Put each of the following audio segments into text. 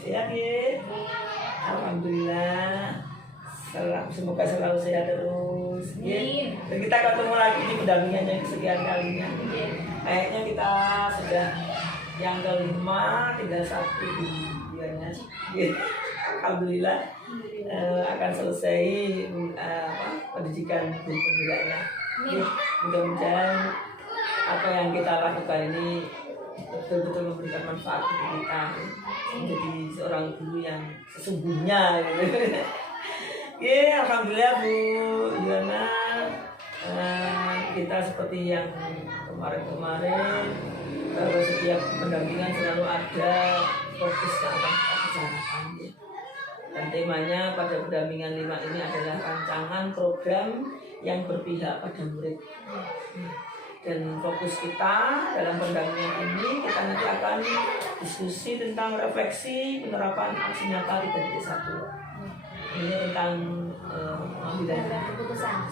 Sehat ya? Alhamdulillah. Semoga selalu sehat terus. Ya. Dan kita ketemu lagi di pendampingan yang kesekian kalinya. Kayaknya kita sudah yang kelima, tinggal satu di bulannya. Alhamdulillah akan selesai pendidikan guru pembinanya. Mudah-mudahan apa yang kita lakukan ini betul-betul memberikan manfaat untuk kita menjadi seorang guru yang sesungguhnya gitu. Ya, alhamdulillah Bu Yuwana, kita seperti yang kemarin-kemarin bahwa setiap pendampingan selalu ada fokus ke arah kebicarakan. Dan temanya pada pendampingan 5 ini adalah rancangan program yang berpihak pada murid. Dan fokus kita dalam pendampingan ini kita nanti akan diskusi tentang refleksi penerapan aksi nyata 3.1. Ini tentang pengambilan keputusan.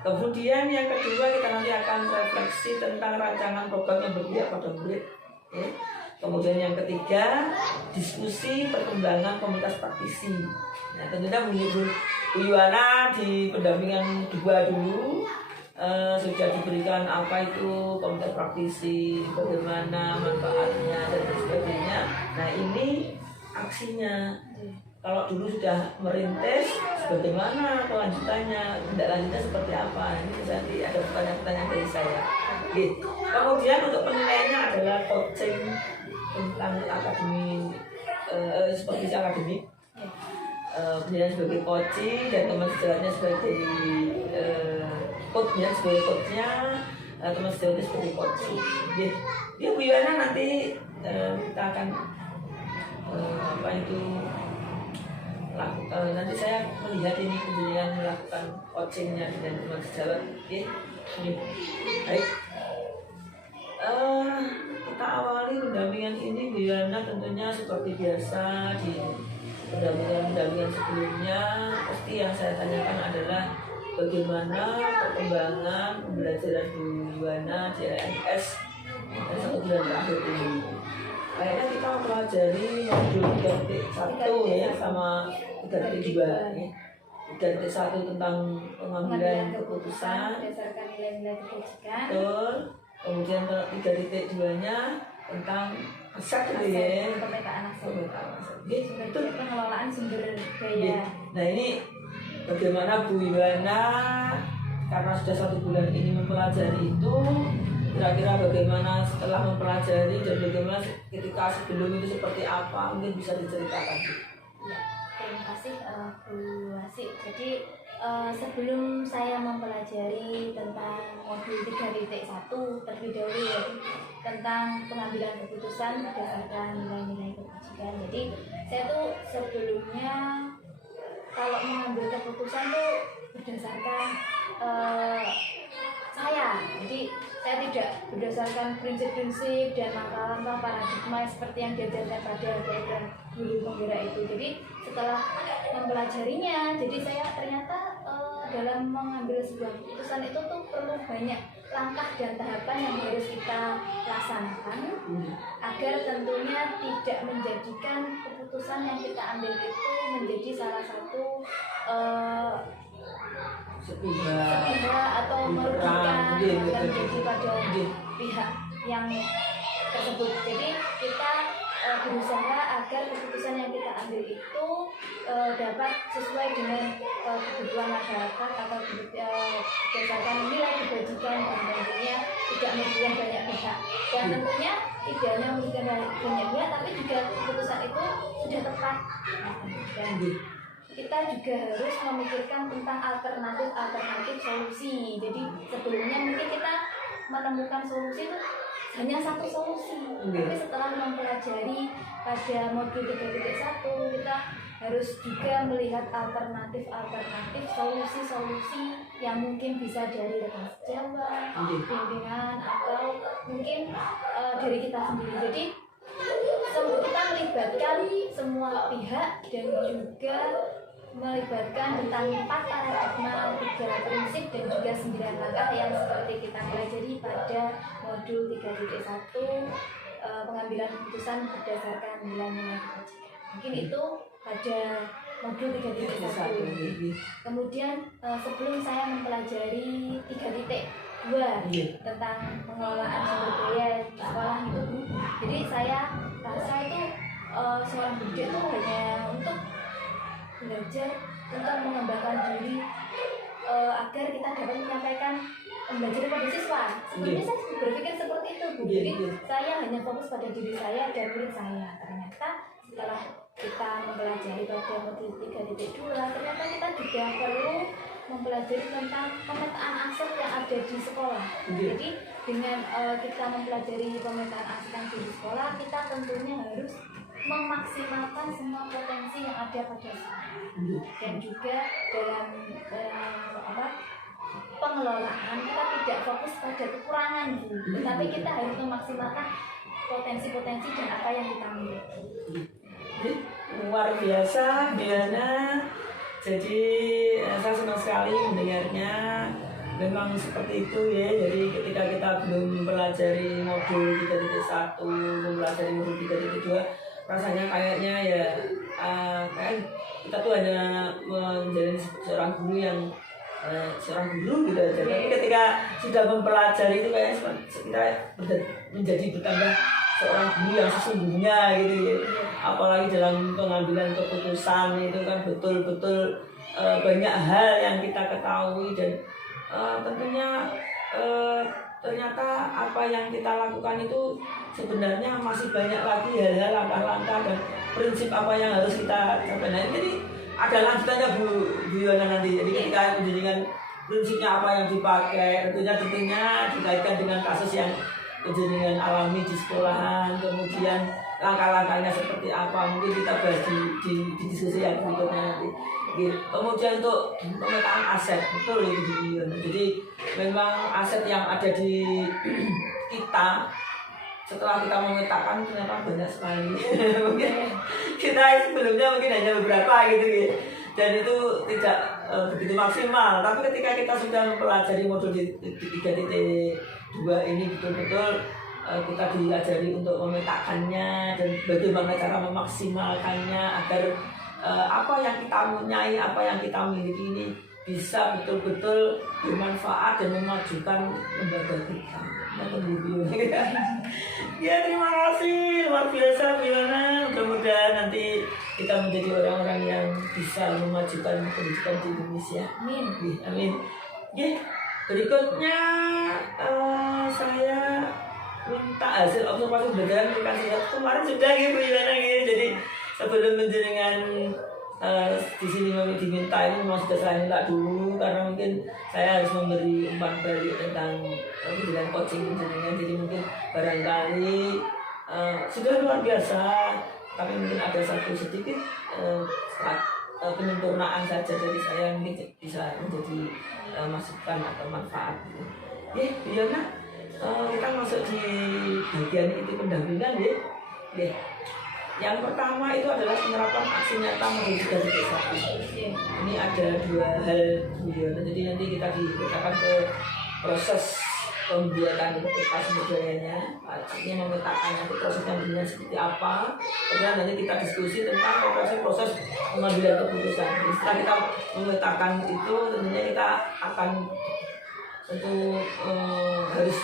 Kemudian yang kedua kita nanti akan refleksi tentang rancangan program yang berpihak pada murid. Kemudian yang ketiga diskusi perkembangan komunitas praktisi. Nah tentunya Bu Yuwana di pendampingan 2 dulu sudah diberikan apa itu komunitas praktisi, bagaimana manfaatnya dan sebagainya. Nah ini aksinya. Kalau dulu sudah merintis, bagaimana kelanjutannya, tindak lanjutnya seperti apa? Ini nanti ada pertanyaan-pertanyaan dari saya. Gitu. Kemudian untuk penilaiannya adalah coaching tentang akademi, seperti akademik, penilaian sebagai coaching dan teman sejawatnya sebagai coachnya, teman sejawatnya sebagai coaching. Gitu. Dia Bu Yuwana nanti kita akan nanti saya melihat ini kemudian melakukan coachingnya dengan teman sejawat. Baik. Kita awali pendampingan ini Bu Yuwana tentunya seperti biasa di pendampingan sebelumnya. Pasti yang saya tanyakan adalah bagaimana perkembangan pembelajaran Bu Yuwana di AMS 1 bulan terakhir ini. Kayaknya kita mempelajari modul 3.1 ya sama 3.2 ya. 3.1 tentang pengambilan keputusan berdasarkan nilai-nilai kebajikan. Betul. Kemudian 3.2-nya tentang aset gitu ya. Pemetaan aset. Itu pengelolaan sumber daya. Nah ini bagaimana Bu Yuwana karena sudah 1 bulan ini mempelajari itu, kira-kira bagaimana setelah mempelajari dan bagaimana ketika sebelum itu seperti apa, mungkin bisa diceritakan. Ya, terima kasih Bu Wasi. Jadi sebelum saya mempelajari tentang modul 3.1 terlebih dahulu ya, tentang pengambilan keputusan berdasarkan nilai-nilai kebajikan. Jadi saya tuh sebelumnya kalau mengambil keputusan tuh berdasarkan jadi saya tidak berdasarkan prinsip-prinsip dan langkah-langkah paradigma seperti yang diajarkan pada program guru penggerak itu. Jadi setelah mempelajarinya, jadi saya ternyata dalam mengambil sebuah keputusan itu tuh perlu banyak langkah dan tahapan yang harus kita laksanakan agar tentunya tidak menjadikan keputusan yang kita ambil itu menjadi salah satu sepihak atau merugikan dan jadi pada pihak yang tersebut. Jadi kita berusaha agar keputusan yang kita ambil itu dapat sesuai dengan kebutuhan masyarakat atau berdasarkan nilai kebajikan dan tentunya tidak merugikan banyak pihak. Dan tentunya tidak hanya merugikan banyak pihak, tapi juga keputusan itu sudah tepat. Dan kita juga harus memikirkan tentang alternatif solusi. Jadi sebelumnya mungkin kita menemukan solusi itu hanya satu solusi. Tapi setelah mempelajari pada modul 3.1 kita harus juga melihat alternatif solusi yang mungkin bisa dari rekan sejawat, bimbingan atau mungkin dari kita sendiri. Jadi kita melibatkan semua pihak dan juga melibatkan tentang 4 paradigma, 3 prinsip dan juga 9 langkah yang seperti kita pelajari pada modul 3.1 pengambilan keputusan berdasarkan nilai-nilai kebajikan. Mungkin itu pada modul 3.1. Kemudian sebelum saya mempelajari 3.2 tentang pengelolaan sumber daya di sekolah itu, jadi saya rasa itu seorang pendidik itu hanya untuk belajar tentang mengembangkan diri agar kita dapat menyampaikan belajar pada siswa. Sebenarnya saya berpikir seperti itu, Bu. Jadi saya hanya fokus pada diri saya dan murid saya. Ternyata setelah kita mempelajari pada modul 3.2, ternyata kita juga perlu mempelajari tentang pemetaan aset yang ada di sekolah. Jadi dengan kita mempelajari pemetaan aset yang ada di sekolah, kita tentunya harus memaksimalkan semua potensi yang ada pada sekolah. Dan juga dalam pengelolaan kita tidak fokus pada kekurangan, Bu, tetapi kita harus memaksimalkan potensi-potensi dan apa yang kita miliki. Luar biasa, Diana. Jadi saya senang sekali mendengarnya. Memang seperti itu ya. Jadi ketika kita belum mempelajari modul 3.1, mempelajari modul 3.2, rasanya kayaknya ya kayak kita tuh hanya menjadi seorang guru yang seorang guru gitu aja. Tapi ketika sudah mempelajari itu kayak kita menjadi bertambah seorang guru yang sesungguhnya gitu ya. Apalagi dalam pengambilan keputusan itu kan betul-betul banyak hal yang kita ketahui dan tentunya ternyata apa yang kita lakukan itu sebenarnya masih banyak lagi hal-hal, langkah-langkah dan prinsip apa yang harus kita capai. Nah, jadi ada lanjutannya Bu Yohana nanti. Jadi ketika menjadikan prinsipnya apa yang dipakai, tentunya dikaitkan dengan kasus yang kejadian alami di sekolahan, kemudian langkah-langkahnya seperti apa, mungkin kita bahas di diskusi yang berikutnya nanti. Kemudian untuk pemetaan aset, betul itu. Jadi memang aset yang ada di kita setelah kita memetakan ternyata banyak sekali. Mungkin kita sebelumnya mungkin hanya beberapa gitu ya. Dan itu tidak begitu maksimal. Tapi ketika kita sudah mempelajari modul 3.2 ini betul-betul kita diajari untuk memetakannya dan bagaimana cara memaksimalkannya agar apa yang kita punyai, apa yang kita miliki ini bisa betul-betul bermanfaat dan memajukan lembaga kita. Ya, terima kasih luar biasa Fiona. Mudah-mudahan nanti kita menjadi orang-orang yang bisa memajukan pendidikan di Indonesia. Amin. Amin. Ya, berikutnya saya minta hasil observasi belajaran kemarin sudah gitu Fiona gitu. Jadi sebelum menjenengan di sini diminta ini memang sudah saya minta dulu karena mungkin saya harus memberi umpan balik tentang pendidikan coaching jenengan. Jadi mungkin barangkali sudah luar biasa, tapi mungkin ada satu sedikit penyempurnaan saja dari saya mungkin bisa menjadi masukan atau manfaat. Ya, Fiona, kita masuk di bagian itu pendampingan ya. Yang pertama itu adalah penerapan aksi nyata modul 3.1. Ini ada dua hal video. Jadi nanti kita diberitakan ke proses pembuatan kertas budayanya. Artinya memetakan nanti prosesnya dengan seperti apa. Kemudian nanti kita diskusi tentang proses pengambilan keputusan. Jadi setelah kita memetakan itu, tentunya kita akan harus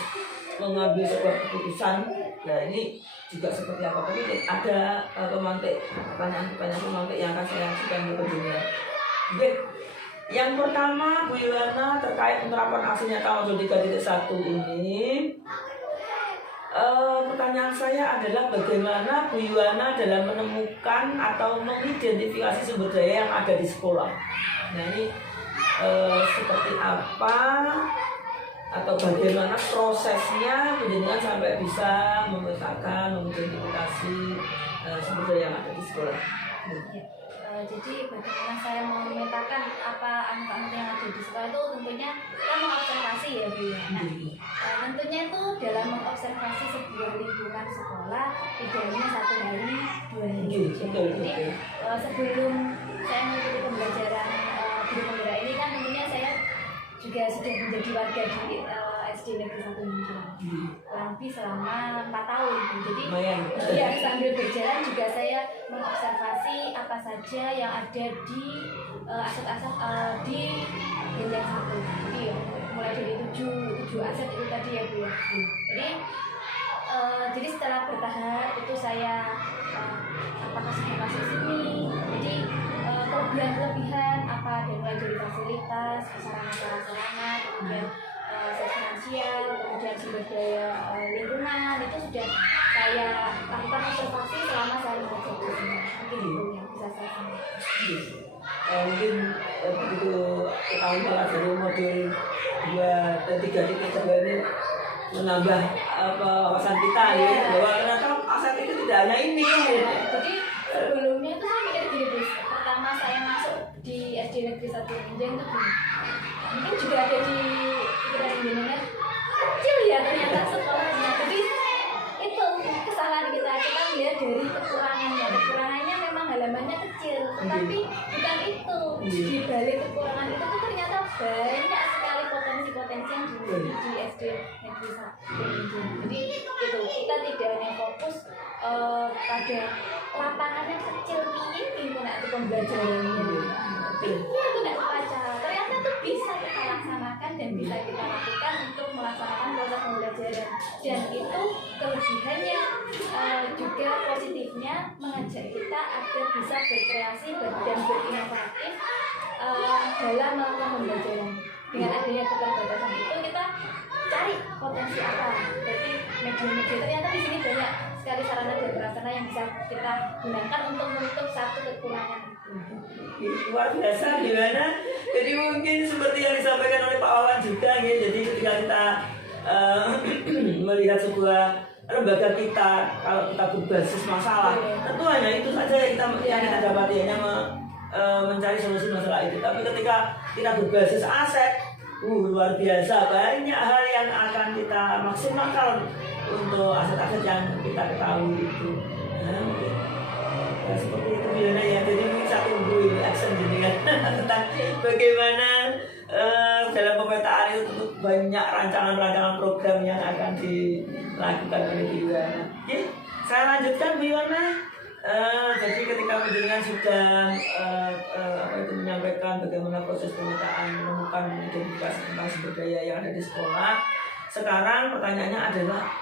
mengambil sebuah keputusan. Nah, ini juga seperti apa? Tapi ada pertanyaan-pertanyaan pemantik yang akan saya ajukan ke dunia. Oke. Yang pertama, Bu Yohana terkait penerapan aksi nyata modul 3.1 ini. Pertanyaan saya adalah bagaimana Bu Yohana dalam menemukan atau mengidentifikasi sumber daya yang ada di sekolah. Nah, ini seperti apa? Atau bagaimana prosesnya penjenengan sampai bisa memetakan, mengidentifikasi sumber daya yang ada di sekolah. Jadi bagaimana saya mau memetakan apa anak-anak yang ada di sekolah itu tentunya kita mengobservasi ya Bu. Tentunya itu dalam mengobservasi sebuah lingkungan sekolah tidak hanya 1 hari, 2 hari saja. Jadi sebelum saya mengikuti pembelajaran guru penggerak ini kan tentunya saya juga sudah menjadi warga di SD SD Negeri 1 Munjuran. Kurang lebih selama 4 tahun. Jadi lumayan. ya sambil berjalan juga saya mengobservasi apa saja yang ada di aset-aset di jenjang 1. Jadi mulai dari 7 aset itu tadi ya Bu ya. Jadi setelah bertahap itu saya apakah sudah masuk sini. Jadi kelebihan apa dan mulai dari fasilitas, sarana-sarana, kemudian finansial, kemudian sumber daya lingkungan itu sudah saya lakukan observasi selama saya mengajar di sini. Mungkin itu yang bisa saya sampaikan. Mungkin begitu kita mempelajari modul 2 dan 3 titik ini menambah wawasan kita ya, bahwa ternyata aset itu tidak hanya ini ya. Jadi sebelumnya itu saya mikir gini Bu, pertama saya masuk di SD Negeri 1 Munjuran itu gini, mungkin juga ada di pikiran Indonesia kecil ya ternyata sekolahnya. Jadi itu kesalahan kita melihat dari kekurangannya memang halamannya kecil, tetapi bukan itu, di balik kekurangan itu tuh ternyata banyak sekali potensi-potensi yang dimiliki di SD Negeri 1 Munjuran. Jadi itu kita tidak hanya fokus pada lapangannya kecil ini nak itu pembelajarannya. Iya itu nak baca. Ternyata itu bisa kita laksanakan dan bisa kita lakukan untuk melaksanakan proses pembelajaran. Dan itu kelebihannya juga positifnya mengajak kita agar bisa berkreasi dan berinovasi dalam melakukan pembelajaran. Dengan adanya keterbatasan itu kita cari potensi apa. Berarti media-media ternyata di sini banyak sekali sarana dan prasarana yang bisa kita gunakan untuk menutup satu kekurangan. Luar biasa gimana? Jadi mungkin seperti yang disampaikan oleh Pak Wawan juga ya. Jadi ketika kita melihat sebuah lembaga kita, kalau kita berbasis masalah, tentu hanya itu saja yang kita dapati, hanya mencari solusi masalah itu. Tapi ketika kita berbasis aset, luar biasa banyak hal yang akan kita maksimalkan untuk aset-aset yang kita ketahui itu. Nah, seperti itu Milena ya. Jadi ini saya tunggu ini action jadi tentang bagaimana dalam pemetaan itu tentu banyak rancangan-rancangan program yang akan dilakukan oleh Bu Yuwana. Oke, saya lanjutkan Bu Yuwana. Jadi ketika penjaringan sudah menyampaikan bagaimana proses pemetaan menemukan identifikasi tentang sumber daya yang ada di sekolah, sekarang pertanyaannya adalah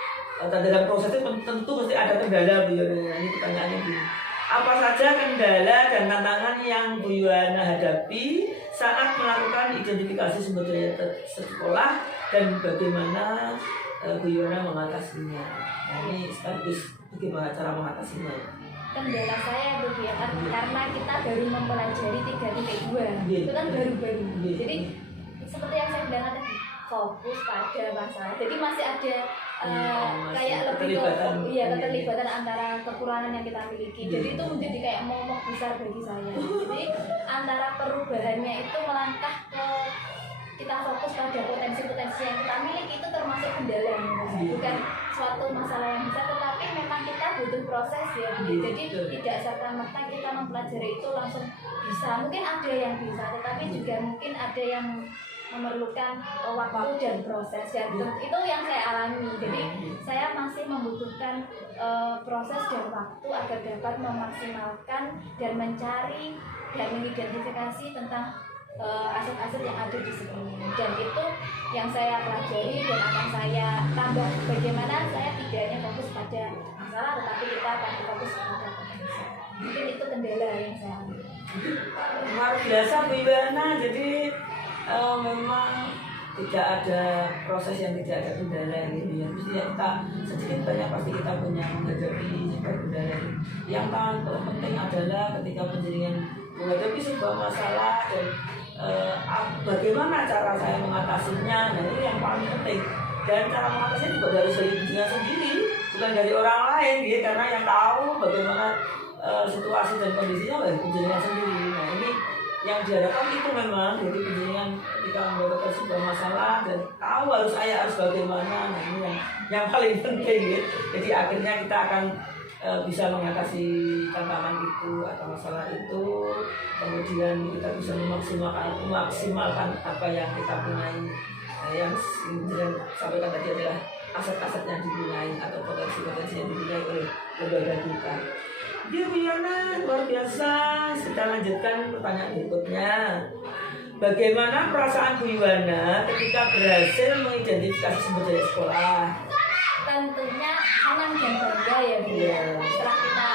dalam proses itu tentu mesti ada kendala Bu Yuwana. Ini pertanyaannya gini, apa saja kendala dan tantangan yang Bu Yuwana hadapi saat melakukan identifikasi sumber daya sekolah dan bagaimana Bu Yuwana mengatasinya? Nah, ini sekaligus bagaimana cara mengatasinya? Kendala saya Bu ya, karena kita baru mempelajari 3.2 itu kan baru-baru. Jadi seperti yang saya bilang tadi, fokus pada masalah. Jadi masih ada kayak lebih keterlibatan antara kekurangan yang kita miliki. Jadi itu menjadi kayak momok besar bagi saya. Jadi antara perubahannya itu melangkah ke kita fokus pada potensi-potensi yang kita miliki itu termasuk kendala, bukan suatu masalah yang bisa, tetapi memang kita butuh proses ya. Jadi tidak serta-merta kita mempelajari itu langsung bisa. Mungkin ada yang bisa, tetapi juga mungkin ada yang memerlukan waktu dan proses, dan itu yang saya alami. Jadi saya masih membutuhkan proses dan waktu agar dapat memaksimalkan dan mencari dan mengidentifikasi tentang aset-aset yang ada di sekeliling. Dan itu yang saya pelajari dan akan saya tambah, bagaimana saya tidak hanya fokus pada masalah, tetapi kita akan fokus pada potensi. Mungkin itu kendala yang saya alami. Luar biasa Bu Yuwana. Jadi memang tidak ada proses yang tidak ada kendala gitu ya. Mesti kita sedikit banyak pasti kita punya menghadapi sebuah kendala. Yang penting adalah ketika penjaringan menghadapi sebuah masalah dan bagaimana cara saya mengatasinya. Nah ini yang paling penting. Dan cara mengatasinya juga dari dirinya sendiri, bukan dari orang lain gitu. Karena yang tahu bagaimana situasi dan kondisinya dari penjaringan sendiri. Nah ini yang diharapkan itu memang jadi penjaringan ketika mendapatkan sebuah masalah dan tahu harus bagaimana. Nah ini yang paling penting gitu. Jadi akhirnya kita akan bisa mengatasi tantangan itu atau masalah itu, kemudian kita bisa memaksimalkan apa yang kita punyai. yang sampaikan tadi adalah aset-aset yang dipunyai atau potensi-potensi yang dipunyai oleh lembaga kita. Dia Bu Yana luar biasa. Kita lanjutkan pertanyaan berikutnya. Bagaimana perasaan Bu Yana ketika berhasil mengidentifikasi sumber daya sekolah? Tentunya senang dan bangga ya Bu. Setelah kita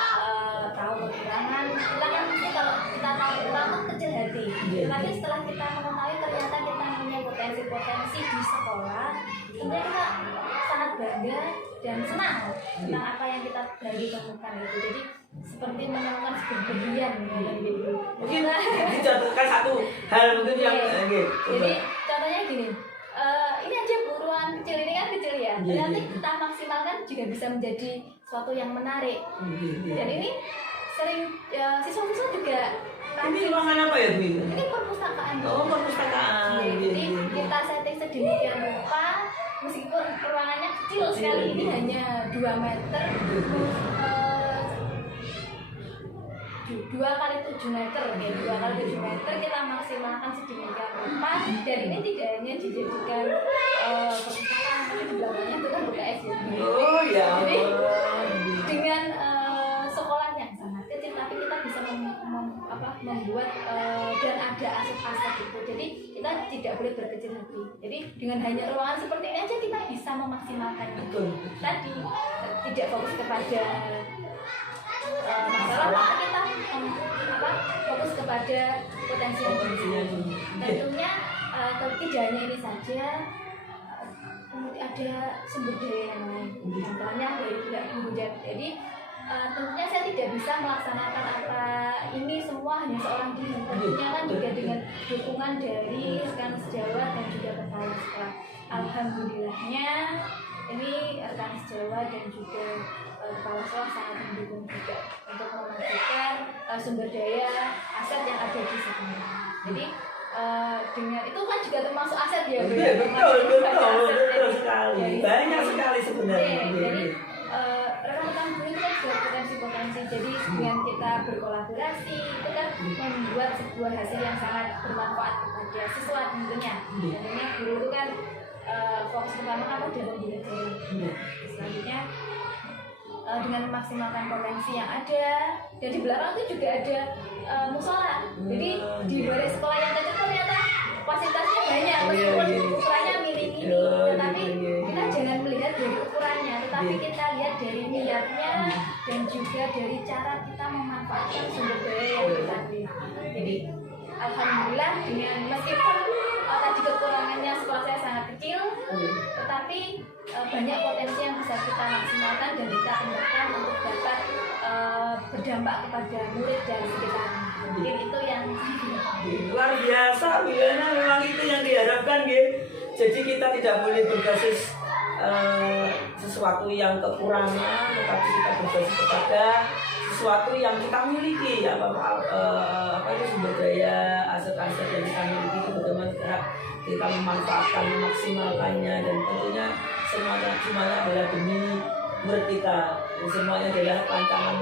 tahu kekurangan, kita kan mesti kalau kita tahu kekurangan kecil hati. Tapi setelah kita mengetahui ternyata kita punya potensi-potensi di sekolah, tentunya kita sangat bangga dan senang tentang apa yang kita baru temukan itu. Jadi seperti menemukan sebuah berlian gitu. Mungkin dicontohkan satu hal mungkin yang jadi contohnya gini, ini aja buruan kecil ini kan kecil ya. Nanti kita maksimalkan juga bisa menjadi sesuatu yang menarik. Dan ini sering siswa-siswa juga. Ini ruangan apa ya Bu? Ini perpustakaan. Oh, perpustakaan. Jadi kita setting sedemikian rupa, meskipun ruangannya kecil sekali, ini hanya 2 meter. 2 kali 7 meter ya, 2 kali 7 meter kita maksimalkan sedemikian rupa. Dan ini tidak hanya dijadikan perpustakaan, tapi di belakangnya itu kan BKS ya. Oh ya. Jadi dengan sekolah yang sangat kecil, tapi kita bisa membuat dan ada aset-aset itu. Jadi kita tidak boleh berkecil hati. Jadi dengan hanya ruangan seperti ini aja kita bisa memaksimalkan itu. Tadi tidak fokus kepada masalah, tapi kita fokus kepada potensi yang tentunya tidak hanya ini saja, kemudian ada sumber daya yang lain, contohnya dari pihak guru. Jadi tentunya saya tidak bisa melaksanakan apa ini semua hanya seorang diri. Tentunya kan juga dengan dukungan dari rekan sejawat dan juga kepala sekolah. Alhamdulillahnya ini rekan sejawat dan juga kepala sekolah sangat mendukung juga untuk memastikan sumber daya aset yang ada di sekolah. Jadi dengan itu kan juga termasuk aset ya. Betul sekali. Banyak sekali sebenarnya. Jadi rekan-rekan guru itu kan juga potensi-potensi. Jadi dengan kita berkolaborasi itu kan membuat sebuah hasil yang sangat bermanfaat kepada siswa tentunya. Tentunya guru itu kan fokus pertama apa dalam belajar. Selanjutnya dengan memaksimalkan potensi yang ada. Dan di belakang itu juga ada musola. Jadi di balik sekolah yang kecil ternyata fasilitasnya banyak, meskipun ukurannya mini-mini, tetapi kita jangan melihat dari ukurannya, tetapi kita lihat dari niatnya dan juga dari cara kita memanfaatkan sumber daya yang kita miliki. Jadi alhamdulillah dengan meskipun tadi kekurangannya sekolah saya sangat kecil, tetapi banyak potensi yang bisa kita maksimalkan dan kita kembangkan untuk dapat berdampak kepada murid dan sekitarnya. Mungkin itu yang luar biasa Bu Yana, memang itu yang diharapkan gitu. Jadi kita tidak boleh berbasis sesuatu yang kekurangan, tetapi kita berbasis kepada sesuatu yang kita miliki, apa itu sumber daya, aset-aset yang kita miliki itu bagaimana kita memanfaatkan, memaksimalkannya. Dan tentunya semuanya adalah demi murid kita, semuanya adalah tantangan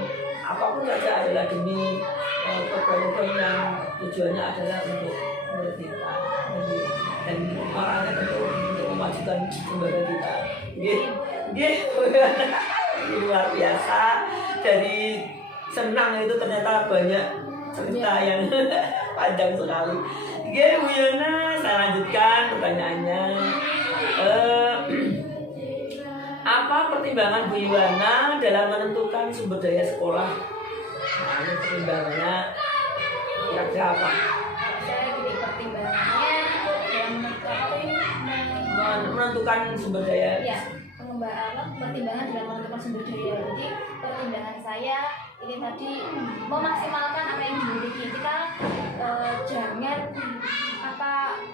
apapun saja adalah demi program-program yang tujuannya adalah untuk murid kita dan orangnya tentu untuk memajukan sumber kita. Luar biasa. Dari senang itu ternyata banyak cerita yang panjang sekali. Bu Yana, saya lanjutkan pertanyaannya. Apa pertimbangan Bu Yana dalam menentukan sumber daya sekolah? Nah, ini pertimbangannya kira-kira apa? Saya gini, pertimbangannya dalam menentukan sumber daya. Ya, pertimbangan dalam menentukan sumber daya. Jadi pertimbangan saya ini tadi memaksimalkan apa yang dimiliki. Kita jangan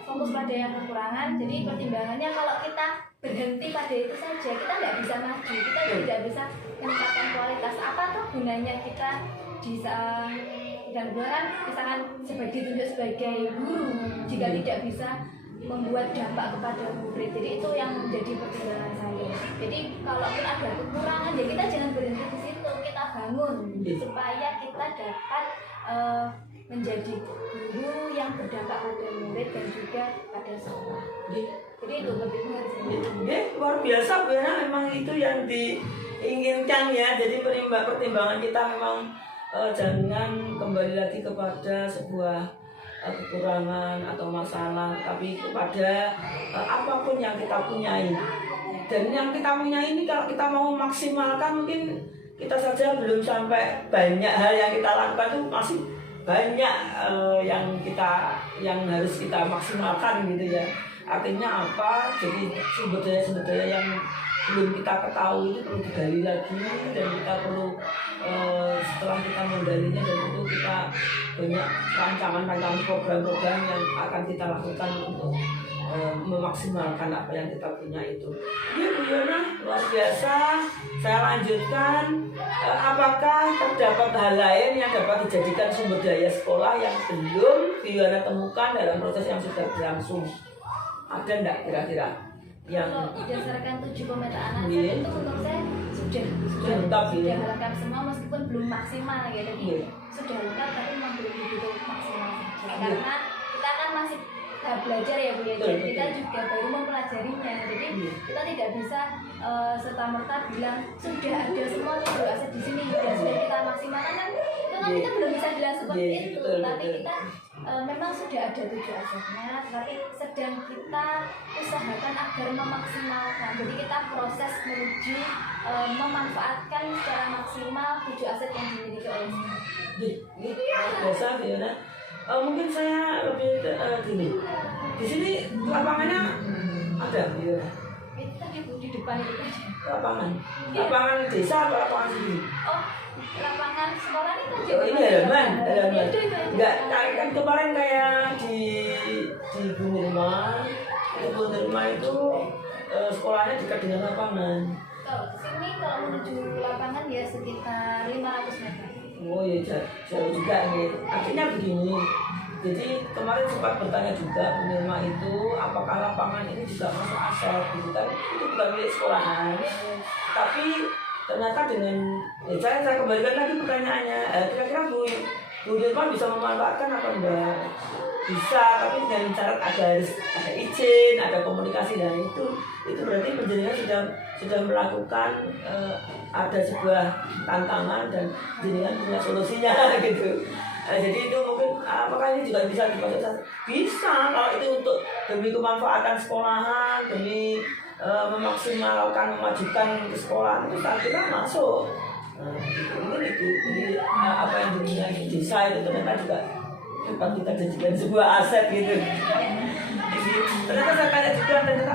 fokus pada yang kekurangan. Jadi pertimbangannya kalau kita berhenti pada itu saja, kita tidak bisa maju, kita tidak bisa meningkatkan kualitas. Apakah gunanya kita dan bukan misalkan ditunjuk sebagai guru jika tidak bisa membuat dampak kepada murid. Jadi itu yang menjadi pertimbangan saya. Jadi kalau kita ada kekurangan, ya kita jangan berhenti di situ, kita bangun supaya kita dapat menjadi guru yang berdampak pada murid dan juga pada sekolah. Jadi itu lebih luar biasa benar, memang itu yang diinginkan ya. Jadi pertimbangan kita memang jangan kembali lagi kepada sebuah kekurangan atau masalah, tapi kepada apapun yang kita punyai. Dan yang kita punyai ini kalau kita mau maksimalkan, mungkin kita saja belum sampai banyak hal yang kita lakukan, itu masih banyak yang harus kita maksimalkan gitu ya. Artinya apa? Jadi sumber daya yang belum kita ketahui itu perlu digali lagi, dan kita perlu setelah kita menggalinya, dan tentu kita banyak rancangan program-program yang akan kita lakukan untuk memaksimalkan apa yang kita punya itu. Ya Bu Yona, luar biasa. Saya lanjutkan, apakah terdapat hal lain yang dapat dijadikan sumber daya sekolah yang belum Bu Yona temukan dalam proses yang sudah berlangsung? Ada enggak kira-kira yang berdasarkan 7 pemetaan aset itu menurut saya sudah lengkap semua, meskipun belum maksimal ya, jadi sudah lengkap tapi memang belum begitu maksimal karena kita kan masih tahap belajar ya Bu ya, jadi kita juga baru mempelajarinya, jadi kita tidak bisa serta-merta bilang sudah ada semua tuh aset di sini dan sudah kita maksimalkan, kan itu kan kita belum bisa bilang seperti itu, tapi kita memang sudah ada 7 asetnya, tapi sedang kita usahakan agar memaksimalkan. Jadi kita proses menuju memanfaatkan secara maksimal 7 aset yang dimiliki oleh kita. Biasa ya, mungkin saya lebih gini. Di sini lapangannya ada ya. Itu tadi Bu di depan itu aja. Lapangan desa atau lapangan sendiri? Oh, lapangan sekolah itu aja. Oh, ini halaman. Enggak, kan kemarin kayak di Bu Nirma itu sekolahnya dekat dengan lapangan. Kalau sini kalau menuju lapangan ya sekitar 500 meter. Oh ya, jauh juga nih. Artinya begini. Jadi kemarin sempat bertanya juga Bu Nirma itu, apakah lapangan ini juga masuk aset gitu kan? Itu bukan milik sekolahan. Tapi ternyata dengan saya kembalikan lagi pertanyaannya, kira-kira Bu Nirma bisa memanfaatkan apa enggak? Bisa, tapi dengan syarat harus ada izin, ada komunikasi, dan itu berarti penjenengan sudah melakukan ada sebuah tantangan dan jenengan punya solusinya gitu. Jadi itu mungkin apakah ini juga bisa dimasukkan? Bisa, kalau itu untuk demi kemanfaatan sekolahan, demi memaksimalkan, memajukan ke sekolah, itu saya kira masuk. Mungkin itu. Jadi apa yang dunia desa itu ternyata juga dapat kita jadikan sebuah aset gitu. Jadi ternyata saya tanya juga, ternyata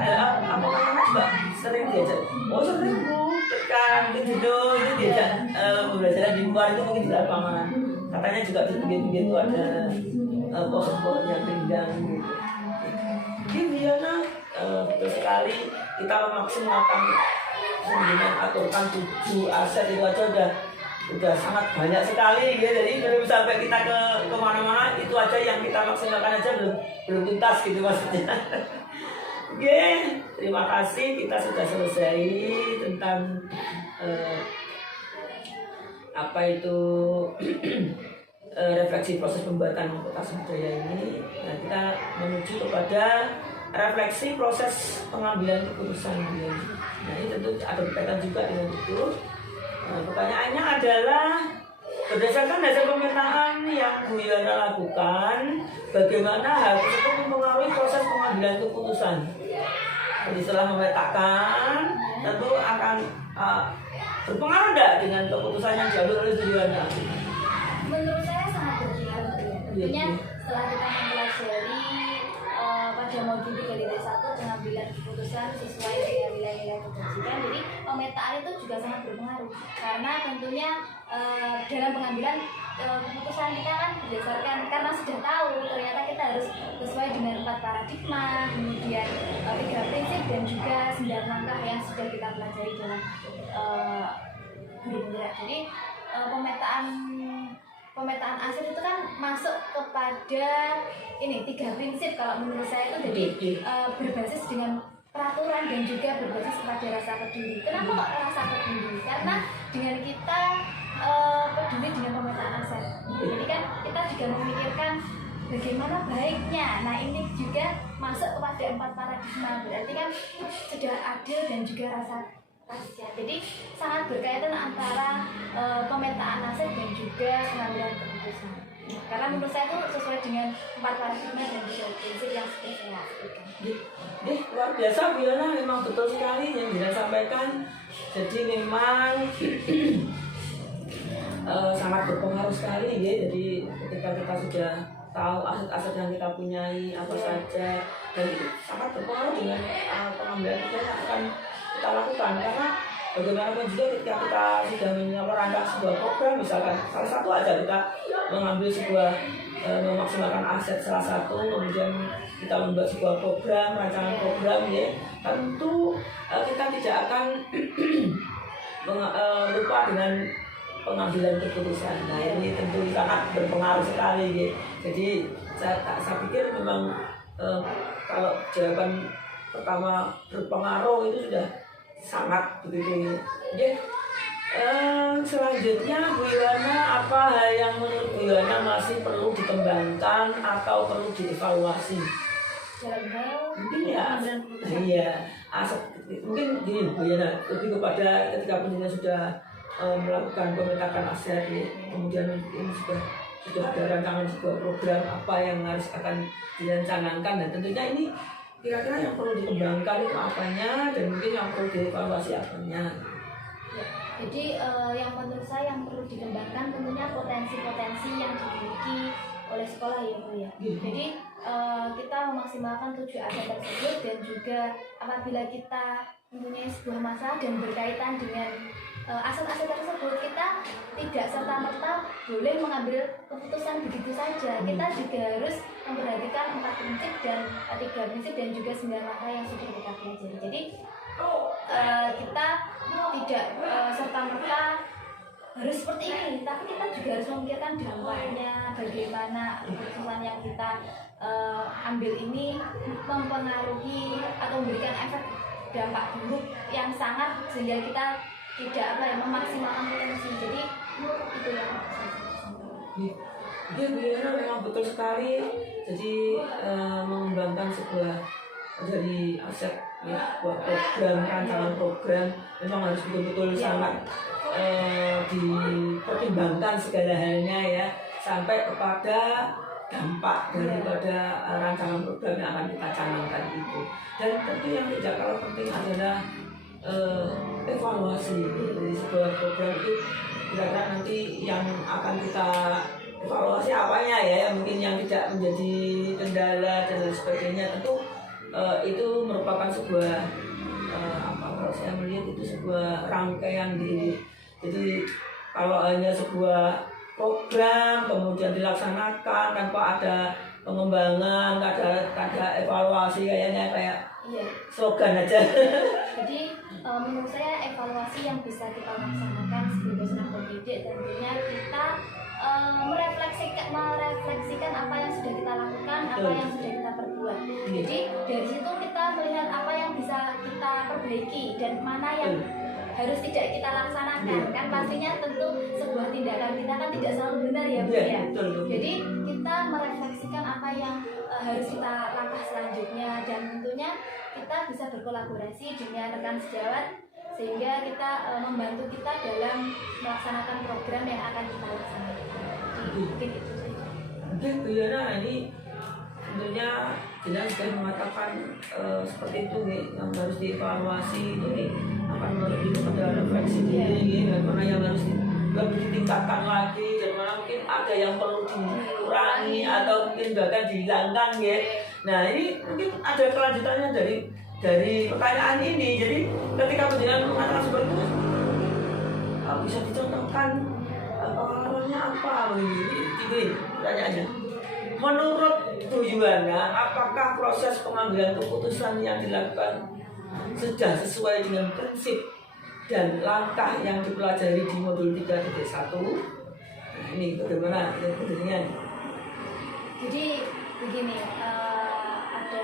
apakah kakak juga sering diajak? Oh sering Bu, tekan gitu itu diajak belajar di luar, itu mungkin di lapangan. Katanya juga di pinggir-pinggir itu ada pohon-pohon yang rindang gitu. Jadi Diana, betul sekali kita memaksimalkan dengan aturkan 7 aset itu aja udah sangat banyak sekali ya. Jadi belum sampai kita ke kemana-mana, itu aja yang kita maksimalkan aja belum tuntas gitu maksudnya. Oke, terima kasih, kita sudah selesai tentang apa itu refleksi proses pembuatan kota swadaya ini. Nah, kita menuju kepada refleksi proses pengambilan keputusan. Nah, ini tentu ada berkaitan juga dengan itu. Nah, pertanyaannya adalah, berdasarkan hasil pemetaan yang Bu Yana lakukan, bagaimana hal tersebut mempengaruhi proses pengambilan keputusan? Jadi setelah memetakan, tentu akan berpengaruh tidak dengan keputusan yang diambil oleh Bu Yana? Menurut saya sangat berpengaruh. Tentunya setelah kita mempelajari pada modul 3.1 pengambilan keputusan sesuai dengan nilai-nilai kebajikan, jadi pemetaan itu juga sangat berpengaruh karena tentunya dalam pengambilan keputusan kita kan berdasarkan karena sudah tahu ternyata kita harus sesuai dengan 4 paradigma, kemudian 3 prinsip dan juga 9 langkah yang sudah kita pelajari dalam guru penggerak. Jadi pemetaan aset itu kan masuk kepada ini 3 prinsip kalau menurut saya itu, jadi berbasis dengan peraturan dan juga berbasis kepada rasa peduli. Kenapa kok rasa peduli? Karena dengan kita peduli dengan pemetaan aset, jadi kan kita juga memikirkan bagaimana baiknya. Nah ini juga masuk kepada 4 paradigma, berarti kan sudah adil dan juga rasa pasca. Jadi sangat berkaitan antara pemetaan aset dan juga pengambilan keputusan. Karena menurut saya itu sesuai dengan 4 paradigma dan juga prinsip yang sudah saya sebutkan. Luar biasa Bu Yana, memang betul sekali yang disampaikan. Jadi memang sangat berpengaruh sekali ya. Jadi ketika kita sudah tahu aset-aset yang kita punyai apa saja, dan itu sangat berpengaruh dengan pengambilan kita yang akan kita lakukan. Karena bagaimanapun juga ketika kita sudah merancang sebuah program, misalkan salah satu aja kita mengambil sebuah memaksimalkan aset salah satu, kemudian kita membuat sebuah program, rancangan program ya, tentu kita tidak akan lupa dengan pengambilan keputusan. Nah ini tentu sangat berpengaruh sekali ya. Jadi saya pikir memang kalau jawaban pertama berpengaruh itu sudah sangat begitu ya. Selanjutnya Bu Yana, apa hal yang menurut Bu Yana masih perlu dikembangkan atau perlu dievaluasi? Dalam hal Mungkin ya, iya, aset mungkin gini Bu Yana, lebih kepada ketika penyidikan sudah melakukan pemetakan aset, ya, kemudian ini sudah ada rancangan sebuah program apa yang harus akan direncanakan, dan tentunya ini kira-kira yang perlu dikembangkan itu apanya, dan mungkin yang perlu dievaluasi apanya. ya, jadi yang menurut saya yang perlu dikembangkan tentunya potensi-potensi yang dimiliki oleh sekolah ya Bu ya. Jadi kita memaksimalkan 7 aset tersebut, dan juga apabila kita mempunyai sebuah masalah dan berkaitan dengan aset-aset tersebut, kita tidak serta-merta boleh mengambil keputusan begitu saja. Kita juga harus memperhatikan 4 prinsip dan 3 prinsip dan juga 9 langkah yang sudah kita pelajari. Jadi kita tidak serta-merta harus seperti ini, tapi kita juga harus memikirkan dampaknya, bagaimana keputusan yang kita ambil ini mempengaruhi atau memberikan efek dampak buruk yang sangat, sehingga kita tidak memaksimalkan potensi. Jadi itu yang Dia Bu Yana memang betul sekali. Jadi mengembangkan sebuah dari aset ya, sebuah program, rancangan program memang harus betul-betul sangat dipertimbangkan segala halnya ya, sampai kepada dampak daripada rancangan program yang akan kita canangkan itu. Dan tentu yang tidak kalah penting adalah evaluasi dari sebuah program itu. Kira-kira nanti yang akan kita evaluasi apanya ya, yang mungkin yang tidak menjadi kendala dan lain sebagainya. Tentu itu merupakan sebuah kalau saya melihat itu sebuah rangkaian di. Jadi kalau hanya sebuah program kemudian dilaksanakan tanpa ada pengembangan, ada evaluasi, kayaknya kayak slogan aja. Jadi menurut saya evaluasi yang bisa kita laksanakan sebagai seorang pendidik, tentunya kita merefleksikan apa yang sudah kita lakukan, apa yang sudah kita perbuat. Jadi dari situ kita melihat apa yang bisa kita perbaiki dan mana yang harus tidak kita laksanakan. Kan pastinya tentu sebuah tindakan kita kan tidak selalu benar ya Bu ya. Jadi kita merefleksikan apa yang harus kita langkah selanjutnya, dan tentunya kita bisa berkolaborasi dengan rekan sejawat sehingga kita membantu kita dalam melaksanakan program yang akan kita laksanakan. Mungkin itu saja. Mungkin Bu Yana ini tentunya jelas sudah mengatakan seperti itu nih, yang harus dievaluasi itu nih, akan lebih kepada refleksi diri dan mana yang harus ditingkatkan lagi, dan mana mungkin ada yang perlu dikurangi atau mungkin bahkan dihilangkan ya. Nah ini mungkin ada kelanjutannya dari pertanyaan ini. Jadi ketika penjelasan mengatakan seperti itu, bisa dicontohkan pengalamannya apa begini? Pertanyaannya, menurut Bu Yana, apakah proses pengambilan keputusan yang dilakukan sudah sesuai dengan prinsip dan langkah yang dipelajari di modul 3.1? Nah, ini bagaimana penjelasannya? Jadi begini, ada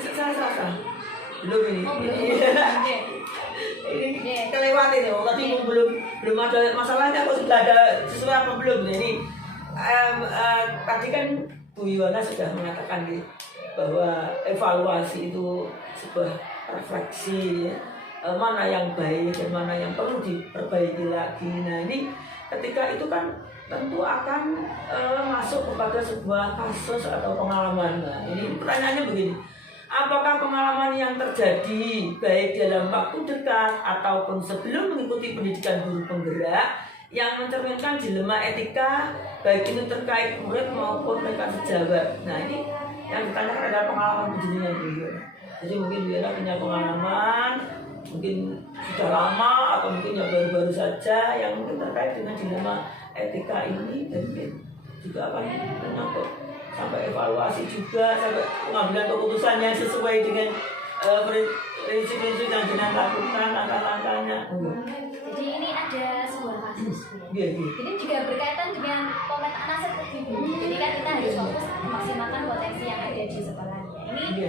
saya belum ini. Ini kelewat ini. Tadi belum ada masalahnya, kok sudah ada sesuai apa belum ini? Tadi kan Bu Iwana sudah mengatakan bahwa evaluasi itu sebuah refleksi ya. Mana yang baik dan mana yang perlu diperbaiki lagi. Nah ini ketika itu kan tentu akan masuk kepada sebuah kasus atau pengalaman. Nah ini pertanyaannya begini, apakah pengalaman yang terjadi baik dalam waktu dekat ataupun sebelum mengikuti pendidikan guru penggerak yang mencerminkan dilema etika baik itu terkait murid maupun rekan sejawat. Nah ini yang ditanyakan adalah pengalaman pendidikan Bu. Jadi mungkin Bu Yana punya pengalaman mungkin sudah lama atau mungkin yang baru-baru saja yang mungkin terkait dengan dilema etika ini, dan mungkin juga akan menyangkut sampai evaluasi juga sampai pengambilan keputusan yang sesuai dengan prinsip-prinsip yang dengan lakukan langkah-langkahnya. Jadi ini ada sebuah kasus. Iya. Ini juga berkaitan dengan pemetaan aset tadi. Jadi kan kita harus fokus memaksimalkan potensi yang ada di sekolahnya. Ini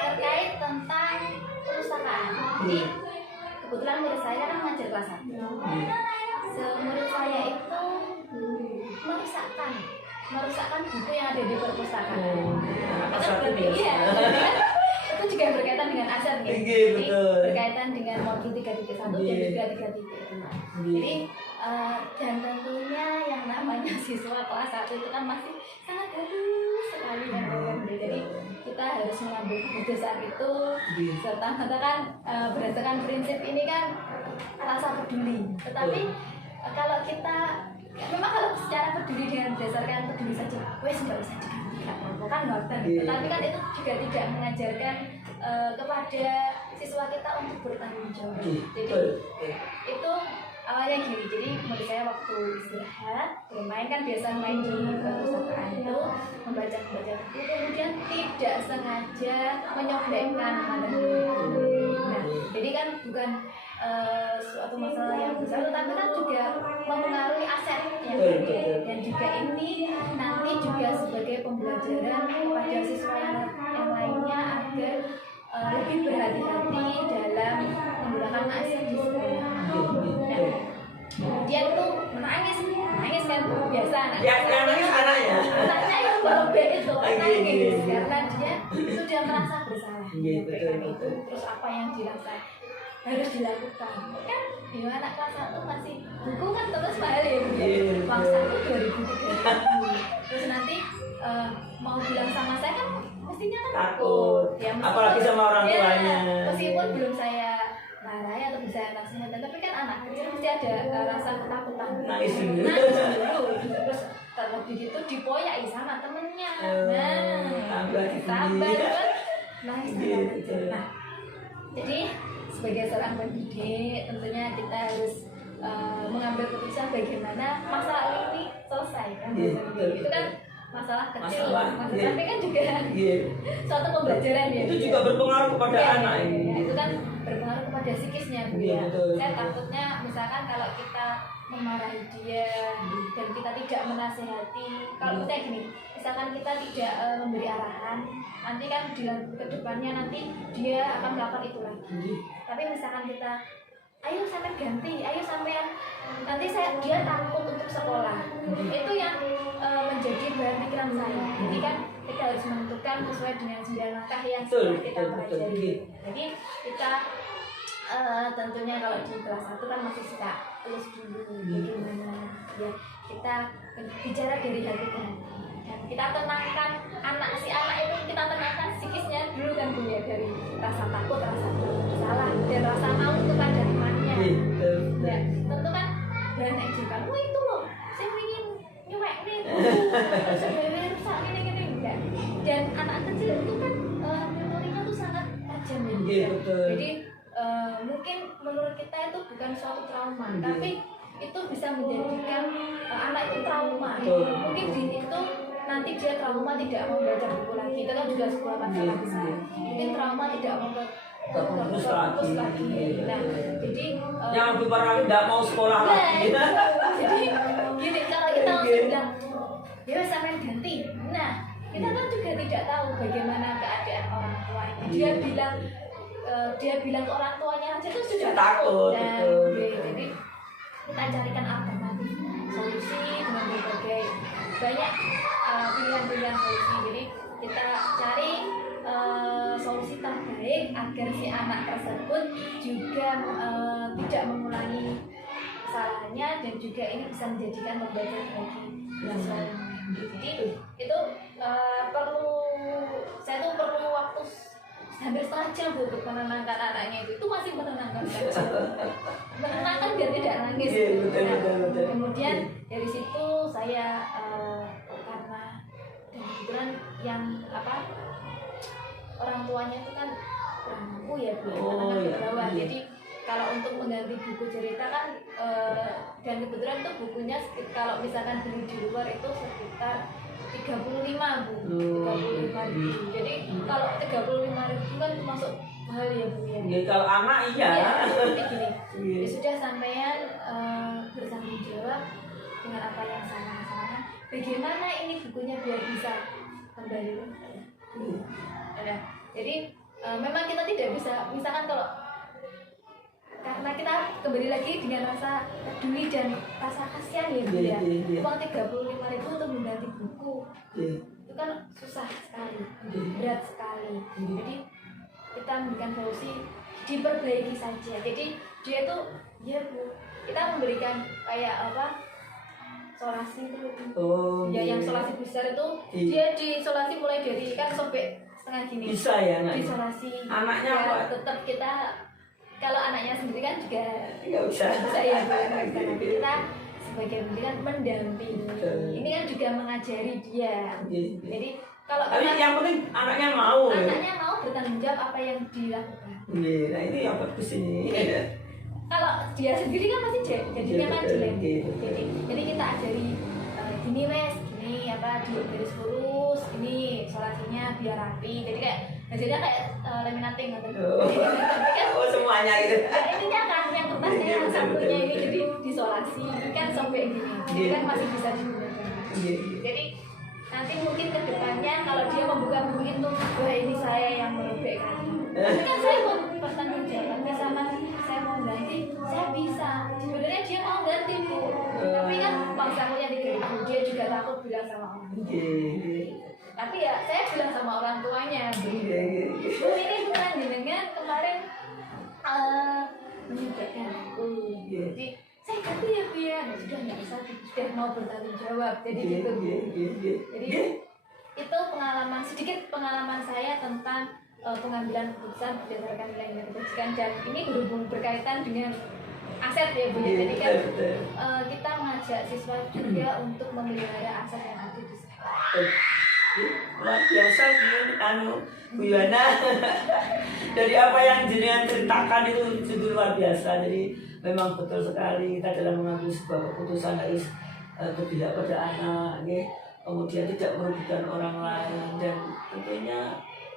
terkait tentang perpustakaan. Jadi kebetulan murid saya kan mengajar kelas 1. Murid saya itu merusakkan buku yang ada di perpustakaan. Itu juga berkaitan dengan aset gitu. Jadi berkaitan dengan modul 3.1 dan juga 3.2. Jadi dan tentunya yang namanya siswa kelas 1 itu kan masih sangat halus sekali kan. Jadi kita harus mengambil keputusan itu serta kan berdasarkan prinsip ini kan rasa peduli. Tetapi kalau kita memang kalau secara peduli dengan berdasarkan peduli saja, wes nggak usah diganti kan ngoten. Tetapi kan itu juga tidak mengajarkan kepada siswa kita untuk bertanggung jawab. Jadi itu awalnya gini, jadi menurut saya waktu istirahat bermain kan biasa main di perpustakaan itu membaca buku, kemudian tidak sengaja menyobekkan Nah, jadi kan bukan suatu masalah yang besar, tetapi kan juga mempengaruhi aset yang ada, dan juga ini nanti juga sebagai pembelajaran kepada siswa yang lainnya agar lebih berhati-hati dalam menggunakan aset di sekolah. Nah, kemudian tuh menangis kan biasa anak. Yang nangis anaknya. Anaknya yang berobek itu nangis karena dia sudah merasa bersalah. Itu terus apa yang dirasa harus dilakukan kan di anak kelas 1 masih buku kan terus mahal ya uang satu 2.300 terus nanti mau bilang sama saya kan mestinya kan takut ya, apalagi sama orang tuanya meskipun belum saya marahi atau bisa nasihatkan tapi kan anak kecil mesti ada rasa ketakutan nangis dulu terus terlebih gitu dipoyai sama temennya sabar kan nangis nah jadi sebagai seorang pendidik tentunya kita harus mengambil keputusan bagaimana masalah ini selesai kan itu kan masalah kecil tapi kan juga suatu pembelajaran ya itu juga berpengaruh kepada anak ini itu kan berpengaruh kepada psikisnya saya takutnya misalkan kalau kita memarahi dia dan kita tidak menasehati kalau kita gini misalkan kita tidak memberi arahan nanti kan di kedepannya nanti dia akan melakukan itu lagi tapi misalkan kita ayo sampai ganti ayo sampai nanti dia takut untuk sekolah itu yang menjadi bahan pikiran saya jadi kan kita harus menentukan sesuai dengan 9 langkah yang sudah kita pelajari jadi kita tentunya kalau di kelas 1 kan masih suka tulis dulu bagaimana ya kita bicara dari hati ke hati dan kita tenangkan si anak itu kita tenangkan psikisnya dulu kan ya dari rasa takut rasa bersalah dan rasa malu kepada temannya ya tentu kan bahan ejekan wah itu loh saya ingin nyuwek nih sebenarnya rusak ini enggak dan anak kecil itu kan memorinya tuh sangat tajam ya jadi mungkin menurut kita itu bukan suatu trauma tapi itu bisa menjadikan anak itu trauma mungkin di itu nanti dia trauma tidak mau baca buku lagi itu kan juga sebuah masalah besar mungkin trauma tidak mau fokus lagi nah jadi yang lebih parah tidak mau sekolah lagi jadi gini kalau kita langsung bilang ya sampai ganti nah kita kan juga tidak tahu bagaimana keadaan orang tuanya dia bilang ke orang tuanya aja tuh sudah takut jadi kita carikan alternatif solusi dengan berbagai banyak pilihan-pilihan solusi. Jadi kita cari solusi terbaik agar si anak tersebut juga tidak mengulangi kesalahannya dan juga ini bisa menjadikan pembelajaran bagi siswa. Jadi itu saya tuh perlu waktu hampir setengah jam untuk menenangkan anaknya itu masih menenangkan saja, menenangkan biar tidak nangis. Kemudian dari situ saya karena kebetulan yang orang tuanya itu kan kurang mampu ya Bu, ke bawah. Jadi kalau untuk mengganti buku cerita kan dan kebetulan itu bukunya kalau misalkan beli di luar itu sekitar 35 Bu, 35.000. Jadi kalau 35.000 kan masuk mahal ya Bu ya. Ya kalau anak iya. Jadi gini, ya sudah sampean bertanggung jawab dengan apa yang sama-sama. Bagaimana ini bukunya biar bisa kembali? Nah, jadi memang kita tidak bisa, misalkan kalau karena kita kembali lagi dengan rasa peduli dan rasa kasihan ya Bu ya. Uang 35.000 untuk mengganti buku itu kan susah sekali, berat sekali. Jadi kita memberikan solusi, diperbaiki saja. Jadi dia itu ya Bu, kita memberikan kayak solasi itu ya, yang solasi besar itu dia disolasi mulai dari kan sampai setengah gini bisa ya disolasi anaknya ya, apa? tetap kita kalau anaknya sendiri kan juga nggak bisa ya kita sebagai pendidikan mendampingi ini kan juga mengajari dia. Jadi kalau tapi yang penting anaknya mau bertanggung jawab apa yang dilakukan. Nah ini yang bagus ini. Kalau dia sendiri kan pasti jadinya kan jelek. Jadi kita ajari gini wes, gini garis lurus, ini solasinya biar rapi. Jadi kayak hasilnya kayak laminating gitu. Oh semuanya gitu. Ya intinya kan yang kertasnya yang satunya ini jadi disolasi kan sampai gini. Jadi kan masih bisa digunakan. Jadi nanti mungkin kedepannya kalau dia membuka buku itu, wah ini saya yang merobek kan. Tapi kan saya mau bertanggung jawab sama saya mau ganti, saya bisa. Sebenarnya dia mau ganti Bu, tapi kan bang sakunya 3.000, dia juga takut bilang sama orang. Tapi ya saya bilang sama orang tuanya. Bu ini bukan jenengan kemarin menyebabkan aku. Jadi saya ganti ya Bu ya, sudah nggak bisa, sudah mau bertanggung jawab. Jadi gitu. Jadi itu sedikit pengalaman saya tentang pengambilan keputusan berdasarkan nilai-nilai kebajikan, dan ini berkaitan dengan aset ya Bu. Jadi kan kita mengajak siswa juga untuk memelihara aset yang ada di sekolah. Luar biasa Bu Yohana. Dari apa yang jenengan ceritakan itu luar biasa. Jadi memang betul sekali kita dalam mengambil sebuah keputusan harus berpihak pada anak, kemudian tidak merugikan orang lain, dan tentunya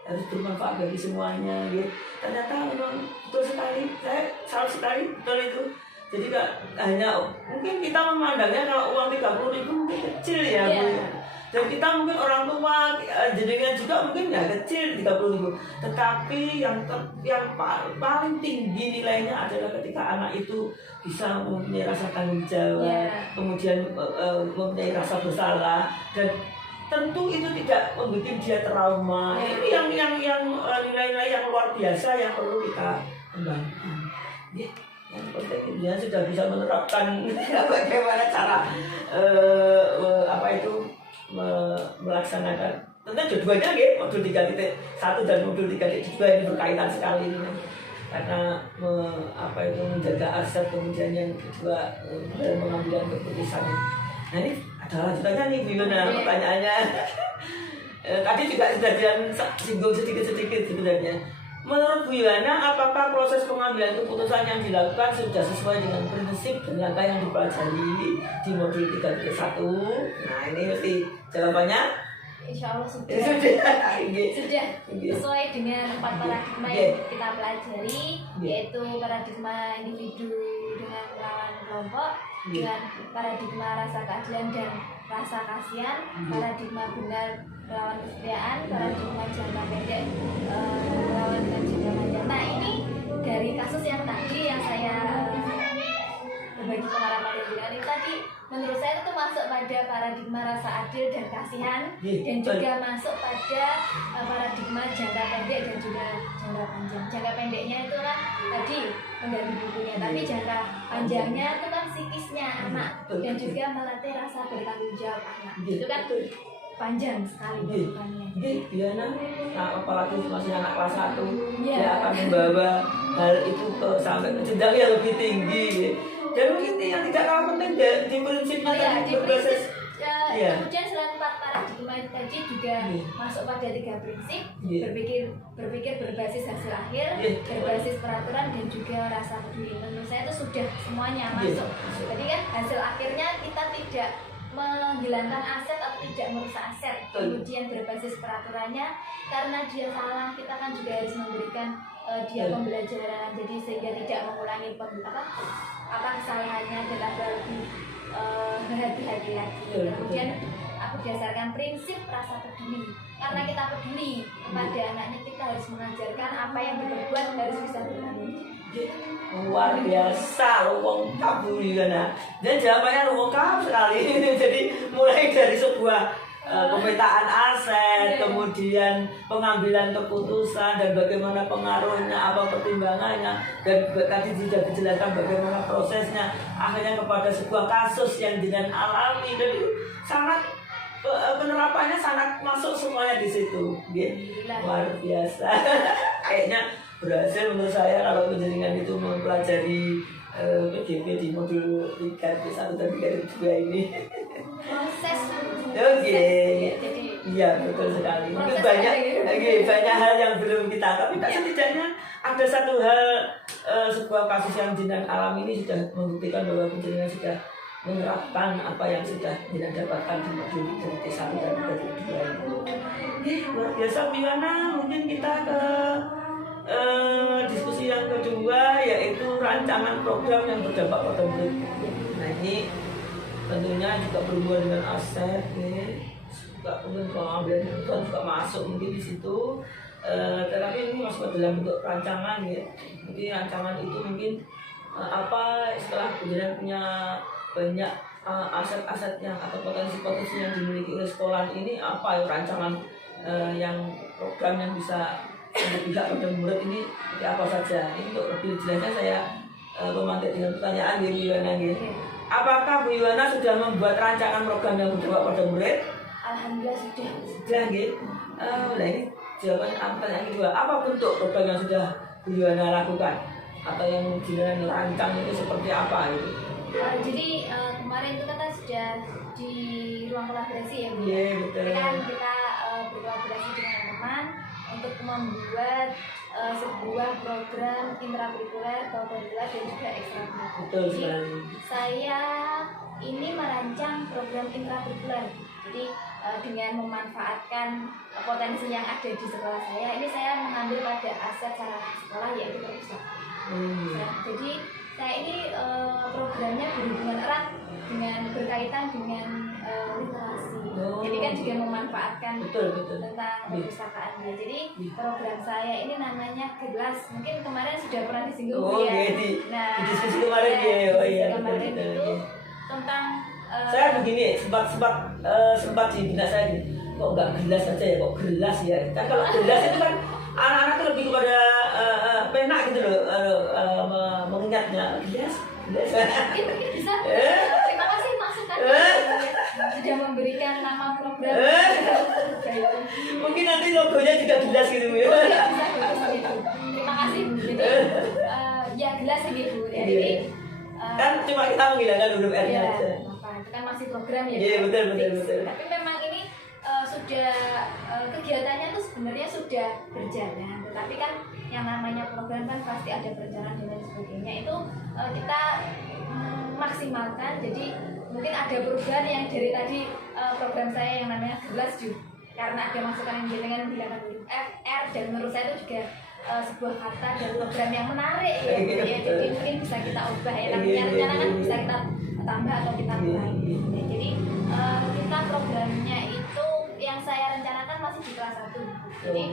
harus bermanfaat bagi semuanya. Ternyata memang betul sekali, saya salut sekali betul itu. Jadi hanya mungkin kita memandangnya kalau uang 30.000 mungkin kecil ya Bu. Dan kita mungkin orang tua jenengan juga mungkin ya kecil 30.000. Tetapi yang paling tinggi nilainya adalah ketika anak itu bisa mempunyai rasa tanggung jawab, kemudian mempunyai rasa bersalah, dan tentu itu tidak membuat dia trauma. Ini yang nilai-nilai yang luar biasa yang perlu kita kembangkan. Yang penting dia sudah bisa menerapkan bagaimana cara melaksanakan. Tentu dua-duanya modul 3.1 dan modul 3.2 ini berkaitan sekali ini. Karena menjaga aset, kemudian yang kedua dalam mengambil keputusan. Nah ini ada lanjutannya nih Bu Yohana pertanyaannya. Tadi juga sudah disinggung sedikit sebenarnya. Menurut Bu Yohana, apakah proses pengambilan keputusan yang dilakukan sudah sesuai dengan prinsip dan langkah yang dipelajari di modul 3.1? Nah ini mesti jawabannya. Insya Allah sudah sesuai dengan 4 paradigma yang kita pelajari, yaitu paradigma individu dengan melawan kelompok, dengan paradigma rasa keadilan dan rasa kasihan, paradigma benar melawan kesetiaan, paradigma jangka pendek melawan dengan jangka panjang. Nah ini dari kasus yang tadi yang saya bagi pengharapan dan jenengan ini tadi menurut saya itu masuk pada paradigma rasa adil dan kasihan, dan juga masuk pada paradigma jangka pendek dan juga jangka panjang. Jangka pendeknya itu kan tadi menggali bukunya, tapi jangka panjangnya itu kan psikisnya anak dan juga melatih rasa bertanggung jawab anak. Itu kan panjang sekali bukannya. Dia apalagi masih anak kelas 1, dia akan membawa hal itu sampai ke jenjang yang lebih tinggi. Dan mungkin yang tidak kalah penting di prinsipnya tadi berbasis. Kemudian selain 4 paradigma itu tadi juga masuk pada 3 prinsip, berpikir berbasis hasil akhir, berbasis peraturan, dan juga rasa peduli. Menurut saya itu sudah semuanya masuk. Jadi kan hasil akhirnya kita tidak menghilangkan aset atau tidak merusak aset. Kemudian berbasis peraturannya, karena dia salah kita kan juga harus memberikan dia pembelajaran, jadi sehingga tidak mengulangi kesalahannya dan agak lebih berhati-hati lagi. Kemudian aku berdasarkan prinsip rasa peduli, karena kita peduli kepada anaknya, kita harus mengajarkan apa yang berbuat harus bisa bertanggung jawab. Luar biasa, lengkap Bu Yuwana. Dan jawabannya lengkap sekali. Jadi mulai dari sebuah pemetaan aset, kemudian pengambilan keputusan dan bagaimana pengaruhnya, apa pertimbangannya, dan tadi sudah dijelaskan bagaimana prosesnya, akhirnya kepada sebuah kasus yang dengan alami. Jadi sangat penerapannya sangat masuk semuanya di situ. Luar biasa. Kayaknya berhasil menurut saya kalau penjaringan itu mempelajari PGP di modul 3, 1 dan 3 ini. Proses. Oke. Iya, betul sekali. Mungkin banyak hal yang belum kita, tapi setidaknya ada satu hal, sebuah kasus yang jenengan alami ini sudah membuktikan bahwa penjaringan sudah menerapkan apa yang sudah jenengan dapatkan di modul dari T1 dan dari 2 ini. Luar biasa Bu Yuwana. Mungkin kita ke diskusi yang kedua, yaitu rancangan program yang berdampak pada murid. Nah ini tentunya juga berhubungan dengan aset, juga mungkin pengambilan keputusan juga masuk mungkin di situ. Tetapi ini masuk dalam bentuk rancangan ya. Jadi rancangan itu mungkin apa setelah kemudian punya banyak aset-aset yang atau potensi-potensi yang dimiliki oleh sekolah ini, apa ya rancangan yang program yang bisa tidak pada murid ini seperti apa saja. Ini untuk lebih jelasnya saya memantik dengan pertanyaan Bu Yuwana. Apakah Bu Yuwana sudah membuat rancangan program yang berdampak pada murid? Alhamdulillah sudah. Sudah gitu. Nah ini jawaban pertanyaan kedua. Apa bentuk program yang sudah Bu Yuwana lakukan atau yang jenengan rancang itu seperti apa gitu? Jadi kemarin itu kita sudah di ruang kolaborasi ya Bu. Iya betul. Kan kita berkolaborasi dengan teman untuk membuat sebuah program intrakurikuler, co-curricular dan juga ekstrakurikuler. Betul sekali. Saya ini merancang program intrakurikuler. Jadi dengan memanfaatkan potensi yang ada di sekolah saya, ini saya mengambil pada aset sarana sekolah yaitu perpustakaan. Jadi saya ini programnya berhubungan erat dengan berkaitan dengan literasi. Jadi kan juga memanfaatkan tentang perpustakaan ya. Jadi program saya ini namanya Gelas. Mungkin kemarin sudah pernah disinggung ya. Nah, di diskusi kemarin kemarin itu tentang saya begini sempat di benak saya gini, kok nggak gelas saja ya, kok gelas ya. Kan kalau gelas itu kan anak-anak itu lebih kepada pena gitu loh, mengingatnya gelas. Mungkin bisa. Terima kasih masukan sudah memberikan nama program. Mungkin nanti logonya juga gelas gitu ya. Bisa gitu. Terima kasih. Jadi ya gelas gitu. Jadi kan cuma kita menghilangkan huruf R-nya aja. Itu kan masih program ya. Iya betul. Tapi memang ini sudah kegiatannya tuh sebenarnya sudah berjalan. Tetapi kan yang namanya program kan pasti ada perencanaan dan lain sebagainya. Itu kita maksimalkan. Jadi mungkin ada perubahan yang dari tadi program saya yang namanya Gelas juga karena ada masukan yang dengan menghilangkan huruf R, dan menurut saya itu juga sebuah kata dan program yang menarik ya. Jadi mungkin bisa kita ubah ya. Namanya rencana kan bisa kita tambah atau kita kurangi. Jadi kita programnya itu yang saya rencanakan masih di kelas 1. Jadi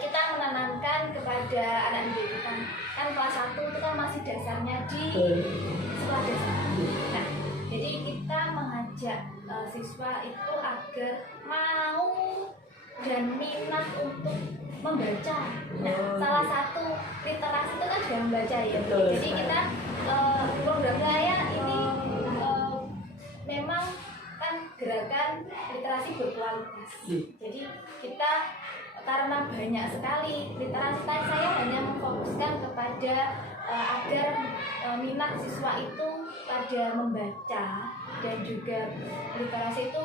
kita menanamkan kepada anak didik kita kan kelas 1 itu kan masih dasarnya di sekolah dasar. Nah, jadi kita mengajak siswa itu agar mau dan minat untuk membaca. Nah, salah satu literasi itu kan juga membaca ya. Jadi kita program saya ini memang kan gerakan literasi berkualitas. Jadi kita karena banyak sekali literasi, saya hanya memfokuskan kepada agar minat siswa itu pada membaca dan juga literasi itu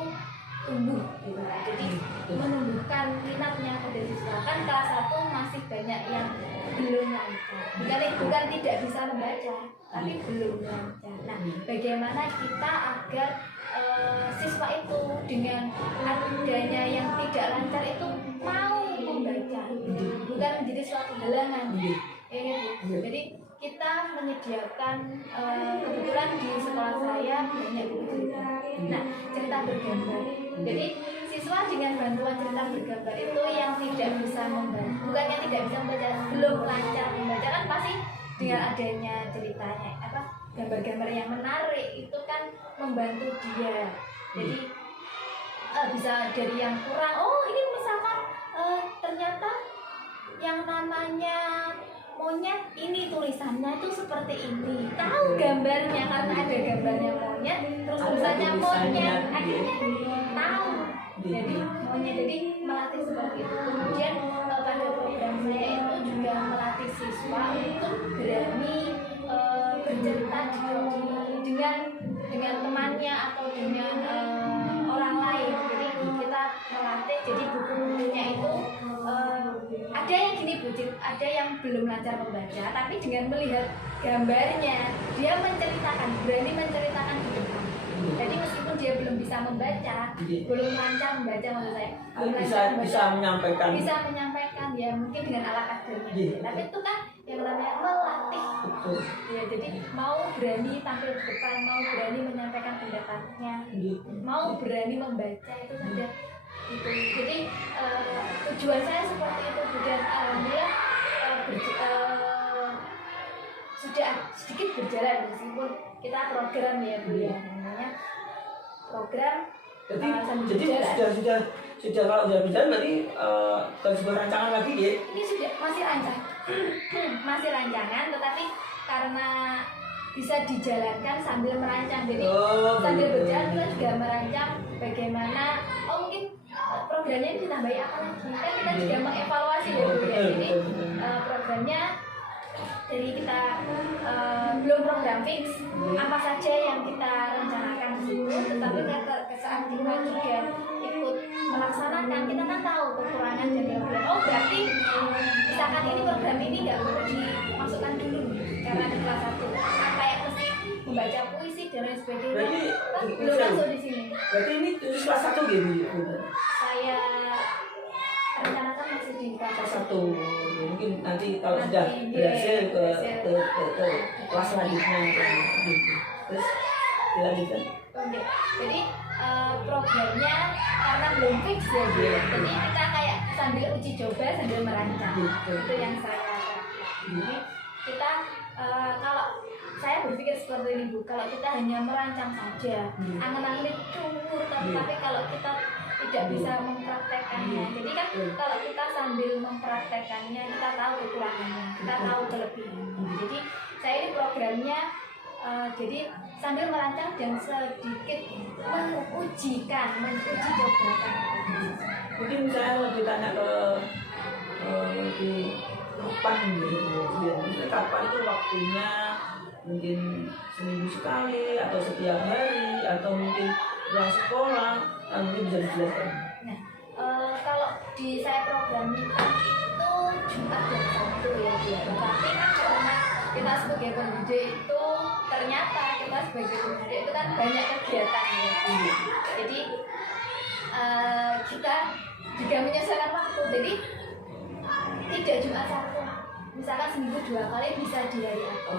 tumbuh gitu. Jadi menumbuhkan minatnya pada siswa. Kan kelas 1 masih banyak yang belum lancar. Bukan tidak bisa membaca, tapi belum lancar. Nah, bagaimana kita agar siswa itu dengan adanya yang tidak lancar itu mau membaca, bukan menjadi suatu halangan. Jadi kita menyediakan kebetulan di sekolah saya banyak cerita. Nah, cerita bergambar. Jadi siswa dengan bantuan cerita bergambar itu yang tidak bisa membaca, bukan yang tidak bisa membaca, belum lancar membaca kan pasti dengan adanya ceritanya gambar-gambar yang menarik itu kan membantu dia. Jadi bisa dari yang kurang, oh ini misalkan ternyata yang namanya monyet ini tulisannya itu seperti ini, tahu gambarnya karena ada gambarnya monyet terus tulisannya monyet akhirnya tahu jadi monyet, jadi melatih seperti itu. Kemudian pada program saya itu juga melatih siswa untuk berani bercerita dengan temannya atau dengan orang lain. Jadi kita melatih, jadi buku-bukunya itu ada yang gini Bu, ada yang belum lancar membaca, tapi dengan melihat gambarnya dia menceritakan, berani menceritakan di depan. Jadi meskipun dia belum bisa membaca, belum lancar membaca maksud saya, bisa menyampaikan ya mungkin dengan ala kadarnya. Tapi itu kan yang namanya melatih. Ya, jadi mau berani tampil di depan, mau berani menyampaikan pendapatnya, mau berani membaca itu saja. Itu. Jadi tujuan saya seperti itu. Dan alhamdulillah sudah sedikit berjalan meskipun kita program ya Bu ya, namanya program. Jadi sudah kalau sudah berjalan berarti bukan sebuah rancangan lagi ya? Ini sudah masih rancang, masih rancangan, tetapi karena bisa dijalankan sambil merancang, jadi sambil berjalan kita juga merancang bagaimana mungkin programnya ini ditambahi apa lagi, kan kita juga mengevaluasi ya Bu ya. Jadi programnya dari kita belum program fix apa saja yang kita rencanakan di situ, tetapi saat kita juga ikut melaksanakan kita kan tahu kekurangan dan kelebihan. Oh berarti misalkan ini program ini nggak perlu dimasukkan dulu karena di kelas 1 kayak mesti membaca puisi dan lain sebagainya. Berarti kan belum masuk di sini. Berarti ini tulis kelas 1 gitu? Saya rencanakan masih di kelas 1. Mungkin nanti kalau sudah berhasil ke kelas selanjutnya terus dilanjutkan. Oke. Jadi programnya karena belum fix ya Bu. Jadi kita kayak sambil uji coba sambil merancang. Itu yang saya lakukan. Jadi kita kalau saya berpikir seperti ini Bu, kalau kita hanya merancang saja, angan-angan itu cungur, tapi kalau kita tidak bisa mempraktekannya. Jadi kan kalau kita sambil mempraktekannya, kita tahu kekurangannya, kita tahu kelebihannya. Jadi saya ini programnya jadi sambil merancang dan sedikit menguji cobakan. Mungkin saya lebih tanya ke kapan gitu, kapan itu waktunya, mungkin seminggu sekali atau setiap hari atau mungkin pulang sekolah, mungkin bisa dijelaskan. Nah, kalau di saya program itu Jumat dan Sabtu ya dia. Tapi kan karena kita sebagai pendidik itu ternyata kita sebagai pendidik itu kan banyak kegiatan ya. Jadi kita juga menyesuaikan waktu. Jadi tidak Jumat Sabtu. Misalkan seminggu 2 kali bisa di hari apa.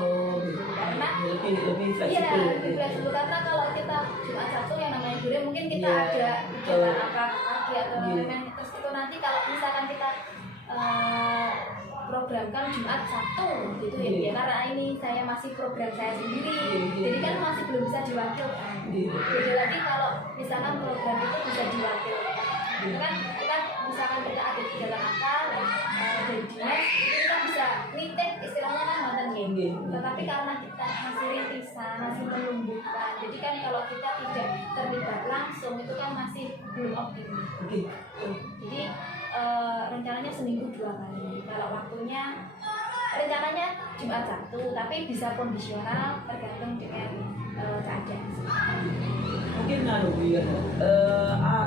Karena lebih fleksibel. Iya, lebih fleksibel karena kalau kita Jumat Sabtu yang namanya guru mungkin kita ada kegiatan apa pagi atau lain-lain. Terus itu nanti kalau misalkan kita programkan Jumat Sabtu gitu ya, karena ini saya masih program saya sendiri, jadi kan masih belum bisa diwakilkan. Beda lagi kalau misalkan program itu bisa diwakilkan, itu kan kita misalkan kita ada di jalan akal dari dinas, kita bisa nitip istilahnya kan mantan game. Tetapi karena kita masih rintisan, masih menumbuhkan, jadi kan kalau kita tidak terlibat langsung itu kan masih belum optimal. Jadi rencananya seminggu 2 kali. Kalau waktunya rencananya Jumat Sabtu, tapi bisa kondisional tergantung dengan keadaan. Mungkin Bu ya,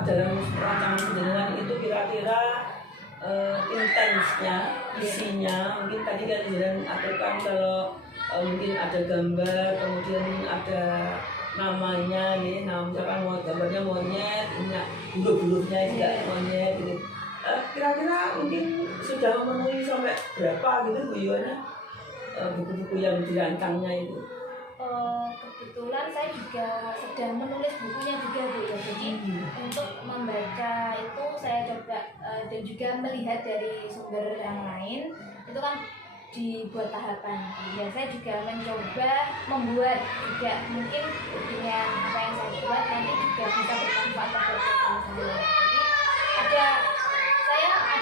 dalam perancangan penjenengan itu kira-kira intensnya, isinya, mungkin tadi kan Jenengan aturkan kalau mungkin ada gambar, kemudian ada namanya nih, misalkan gambarnya monyet, bulu-bulunya juga monyet gitu. Kira-kira mungkin sudah memenuhi sampai berapa gitu Bu Yuwana buku-buku yang dirancangnya itu? Kebetulan saya juga sedang menulis bukunya juga Bu ya. Jadi untuk membaca itu saya coba dan juga melihat dari sumber yang lain itu kan dibuat tahapan. Ya saya juga mencoba membuat juga mungkin dengan apa yang saya buat nanti juga bisa bermanfaat bagi saya. Jadi ada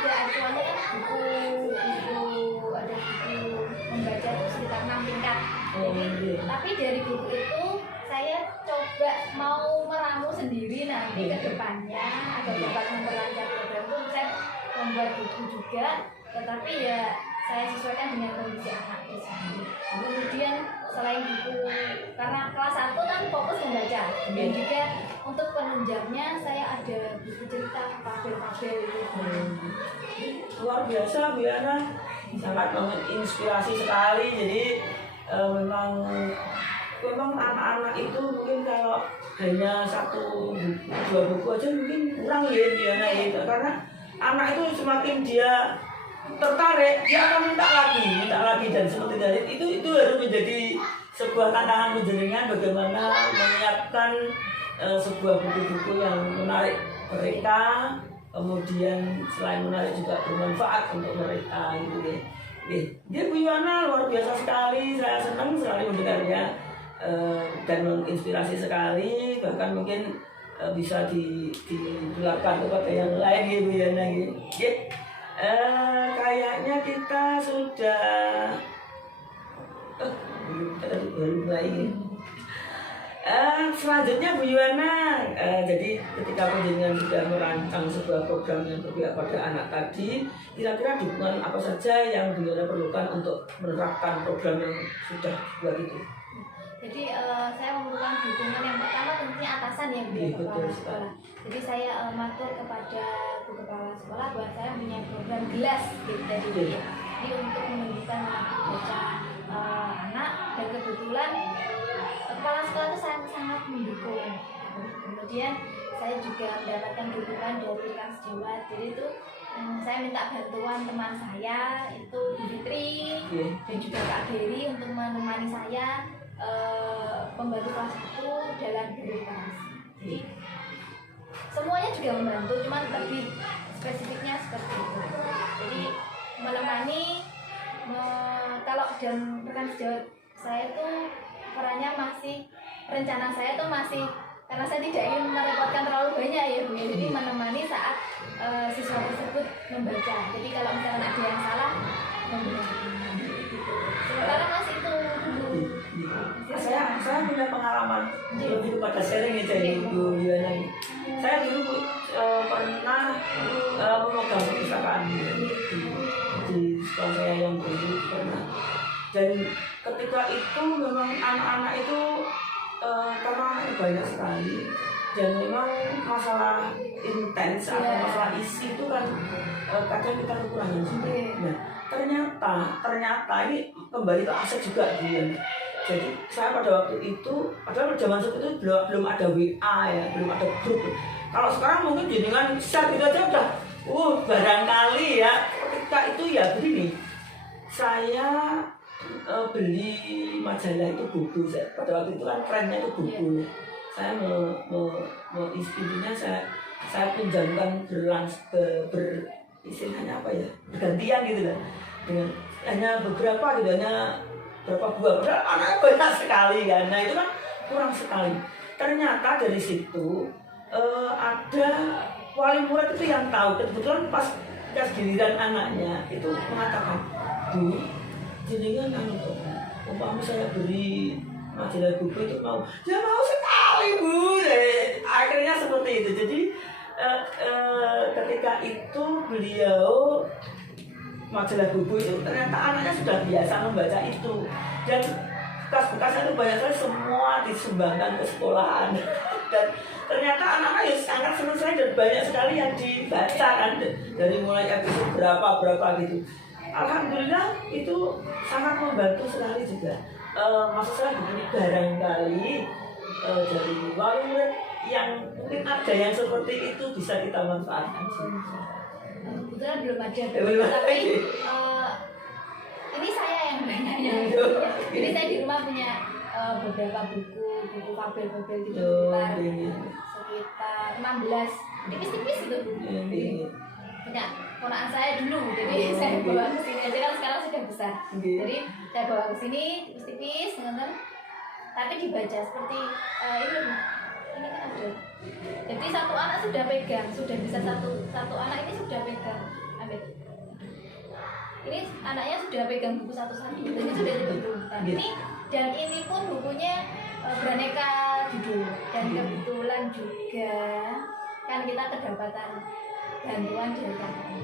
acuannya kan buku membaca itu sekitar 6 tingkat. Tapi dari buku itu saya coba mau meramu sendiri nanti ke depannya agar dapat memperlancar program itu. Saya membuat buku juga, tetapi ya saya sesuaikan dengan kondisi anak sendiri. Kemudian selain buku, karena kelas 1 kan fokus membaca, dan juga untuk penunjangnya saya ada buku cerita fabel-fabel gitu. Luar biasa Bu Yana, sangat menginspirasi sekali. Jadi memang anak-anak itu mungkin kalau hanya 1-2 buku aja mungkin kurang ya Bu Yana gitu. Karena anak itu semakin dia tertarik, dia akan minta lagi, dan seperti tadi itu harus menjadi sebuah tantangan penjenengan bagaimana menyiapkan sebuah buku-buku yang menarik mereka, kemudian selain menarik juga bermanfaat untuk mereka gitu ya. Dia Bu Yuwana luar biasa sekali, saya senang sekali mendengarnya dan menginspirasi sekali, bahkan mungkin bisa ditularkan kepada yang lain ya Bu Yuwana gitu. Kayaknya kita sudah baru mulai. Selanjutnya Bu Yuwana, jadi ketika penjenengan sudah merancang sebuah program yang berpihak pada anak tadi, kira-kira dukungan apa saja yang Bu Yuwana perlukan untuk menerapkan program yang sudah buat itu? Jadi saya memerlukan dukungan yang pertama tentunya atasan ya Bu kepala sekolah. Jadi saya matur kepada Bu kepala sekolah bahwa saya punya program gelas gitu tadi ya. Jadi untuk menunjukkan baca anak, dan kebetulan kepala sekolah itu sangat mendukung. Kemudian saya juga mendapatkan dukungan dari rekan sejawat. Jadi itu saya minta bantuan teman saya itu Bu Fitri dan juga Kak Dery untuk menemani saya pembantu kelas 1 dalam berliterasi. Jadi semuanya juga membantu, cuman lebih spesifiknya seperti itu. Jadi menemani, kalau dan rekan sejawat saya tuh perannya masih, rencana saya tuh masih, karena saya tidak ingin merepotkan terlalu banyak ya Bu. Jadi menemani saat siswa tersebut membaca. Jadi kalau misalnya ada yang salah, membenarkan. Sementara masih itu dulu. Saya punya pengalaman lebih kepada sharing ya dari Bu Yuwana. Saya dulu pernah memegang perpustakaan di sekolah saya yang dulu pernah. Dan ketika itu memang anak-anak itu karena anaknya banyak sekali, dan memang masalah intens atau masalah isi itu kan kadang kita kekurangan juga. Nah, ternyata ini kembali ke aset juga dia. Jadi saya pada waktu itu, padahal zaman itu belum ada WA ya, belum ada grup. Kalau sekarang mungkin dengan share gitu aja udah, barangkali ya. Ketika itu ya begini, saya beli majalah itu buku. Pada waktu itu kan trennya itu buku. Saya intinya saya pinjamkan istilahnya apa ya, gantian gitu kan, dengan hanya beberapa gitu, hanya berapa buah, padahal anaknya banyak sekali kan. Nah itu kan kurang sekali. Ternyata dari situ ada wali murid itu yang tahu, kebetulan pas giliran anaknya itu mengatakan, Bu, jenengan umpama saya beri majalah buku itu mau, ya mau sekali Bu. Akhirnya seperti itu. Jadi ketika itu beliau majalah buku itu ternyata anaknya sudah biasa membaca itu, dan bekas-bekasnya itu banyak sekali, semua disumbangkan ke sekolahan. Dan ternyata anak-anak ya sangat senang sekali dan banyak sekali yang dibaca kan, dari mulai episode berapa gitu. Alhamdulillah itu sangat membantu sekali juga. Maksud saya begini, barangkali dari wali murid yang mungkin ada yang seperti itu bisa kita manfaatkan sih. Kebetulan belum ada, Belum ada. tapi ini saya yang nanya. Jadi saya di rumah punya beberapa buku fabel-fabel gitu, sekitar 16 tipis-tipis gitu. Punya ponakan saya dulu, jadi saya bawa ke sini aja, kan sekarang sudah besar. Jadi saya bawa ke sini tipis-tipis, tapi dibaca seperti ini kan ada. Jadi satu anak sudah pegang, sudah bisa satu anak ini sudah pegang. Ambil. Ini anaknya sudah pegang buku satu-satu, ini sudah ditentukan. Ini pun bukunya beraneka judul, dan kebetulan juga kan kita kedapatan bantuan dari kampung.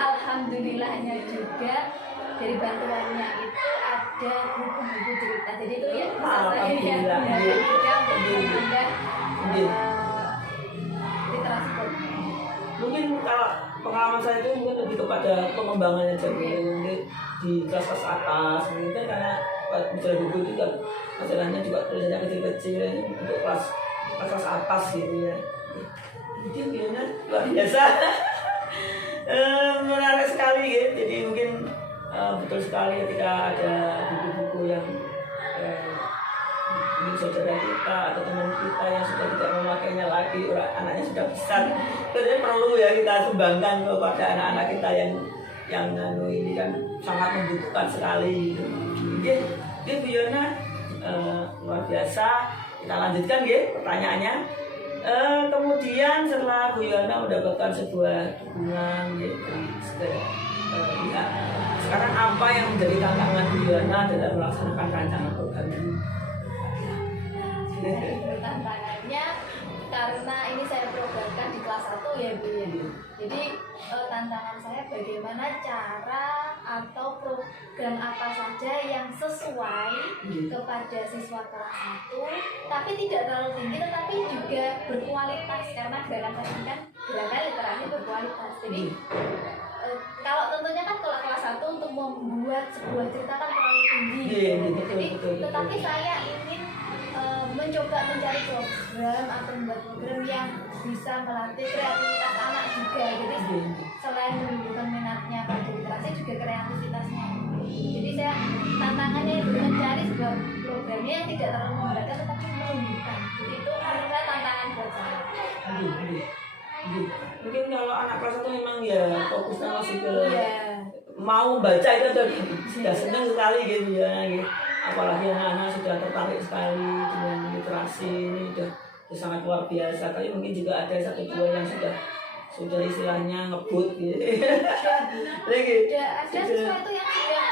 Alhamdulillahnya juga dari bantuannya itu ada buku-buku cerita. Jadi itu ya bisa saya ya juga untuk menambah literasi politik. Mungkin kalau pengalaman saya itu mungkin lebih kepada pengembangannya aja, mungkin di kelas atas, mungkin karena majalah buku itu kan majalahnya juga tulisannya kecil-kecil untuk kelas atas gitu ya. Jadi biasanya luar biasa. Menarik sekali ya. Jadi mungkin betul sekali ketika ada buku-buku yang mungkin saudara kita atau teman kita yang sudah tidak memakainya lagi, anaknya sudah besar, tentunya perlu ya kita sumbangkan kepada anak-anak kita yang ini kan sangat membutuhkan sekali. Jadi Bu Yona luar biasa. Kita lanjutkan ya pertanyaannya. Kemudian setelah Bu Yona mendapatkan sebuah dukungan dari pihak, sekarang apa yang menjadi tantangan Bu Yona dalam melaksanakan rancangan program ini? Tantangannya karena ini saya programkan di kelas 1 ya Bu ya. Jadi tantangan saya bagaimana cara atau program apa saja yang sesuai kepada siswa kelas 1, tapi tidak terlalu tinggi tetapi juga berkualitas, karena gerakan saya kan gerakan literasi berkualitas. Jadi kalau tentunya kan kalau kelas 1 untuk membuat sebuah cerita kan terlalu tinggi. Jadi tetapi saya ingin mencoba mencari program atau membuat program yang bisa melatih kreativitas anak juga. Jadi selain menunjukkan minatnya pada literasi juga kreativitasnya. Jadi saya tantangannya itu mencari sebuah programnya yang tidak terlalu memberatkan tetapi menunjukkan. Jadi itu menurut saya tantangan buat saya. Mungkin kalau anak kelas 1 memang ya fokusnya masih ke mau baca itu sudah senang sekali gitu ya. Apalagi anak-anak sudah tertarik sekali dengan literasi ini sudah sangat luar biasa. Kali mungkin juga ada 1-2 yang sudah istilahnya ngebut gitu. Ada sesuatu yang sudah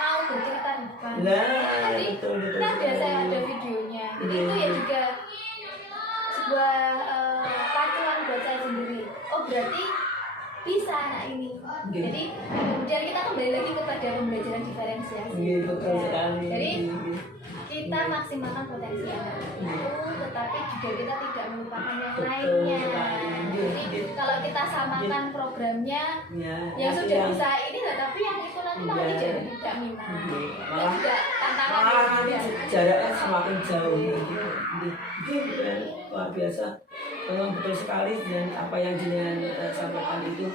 mau bercerita di depan. Jadi ada saya ada videonya. Itu ya juga sebuah pacuan buat saya sendiri. Oh berarti bisa anak ini. Jadi kemudian kita kembali lagi kepada pembelajaran diferensiasi. Betul sekali. Jadi kita maksimalkan potensi anak itu, tetapi juga kita tidak melupakan yang lainnya. Jadi kalau kita samakan programnya yang sudah bisa ini, tapi yang itu nanti malah tidak minat. Itu juga tantangan. Jaraknya semakin jauh. Itu luar biasa. Memang betul sekali dengan apa yang jenengan sampaikan itu.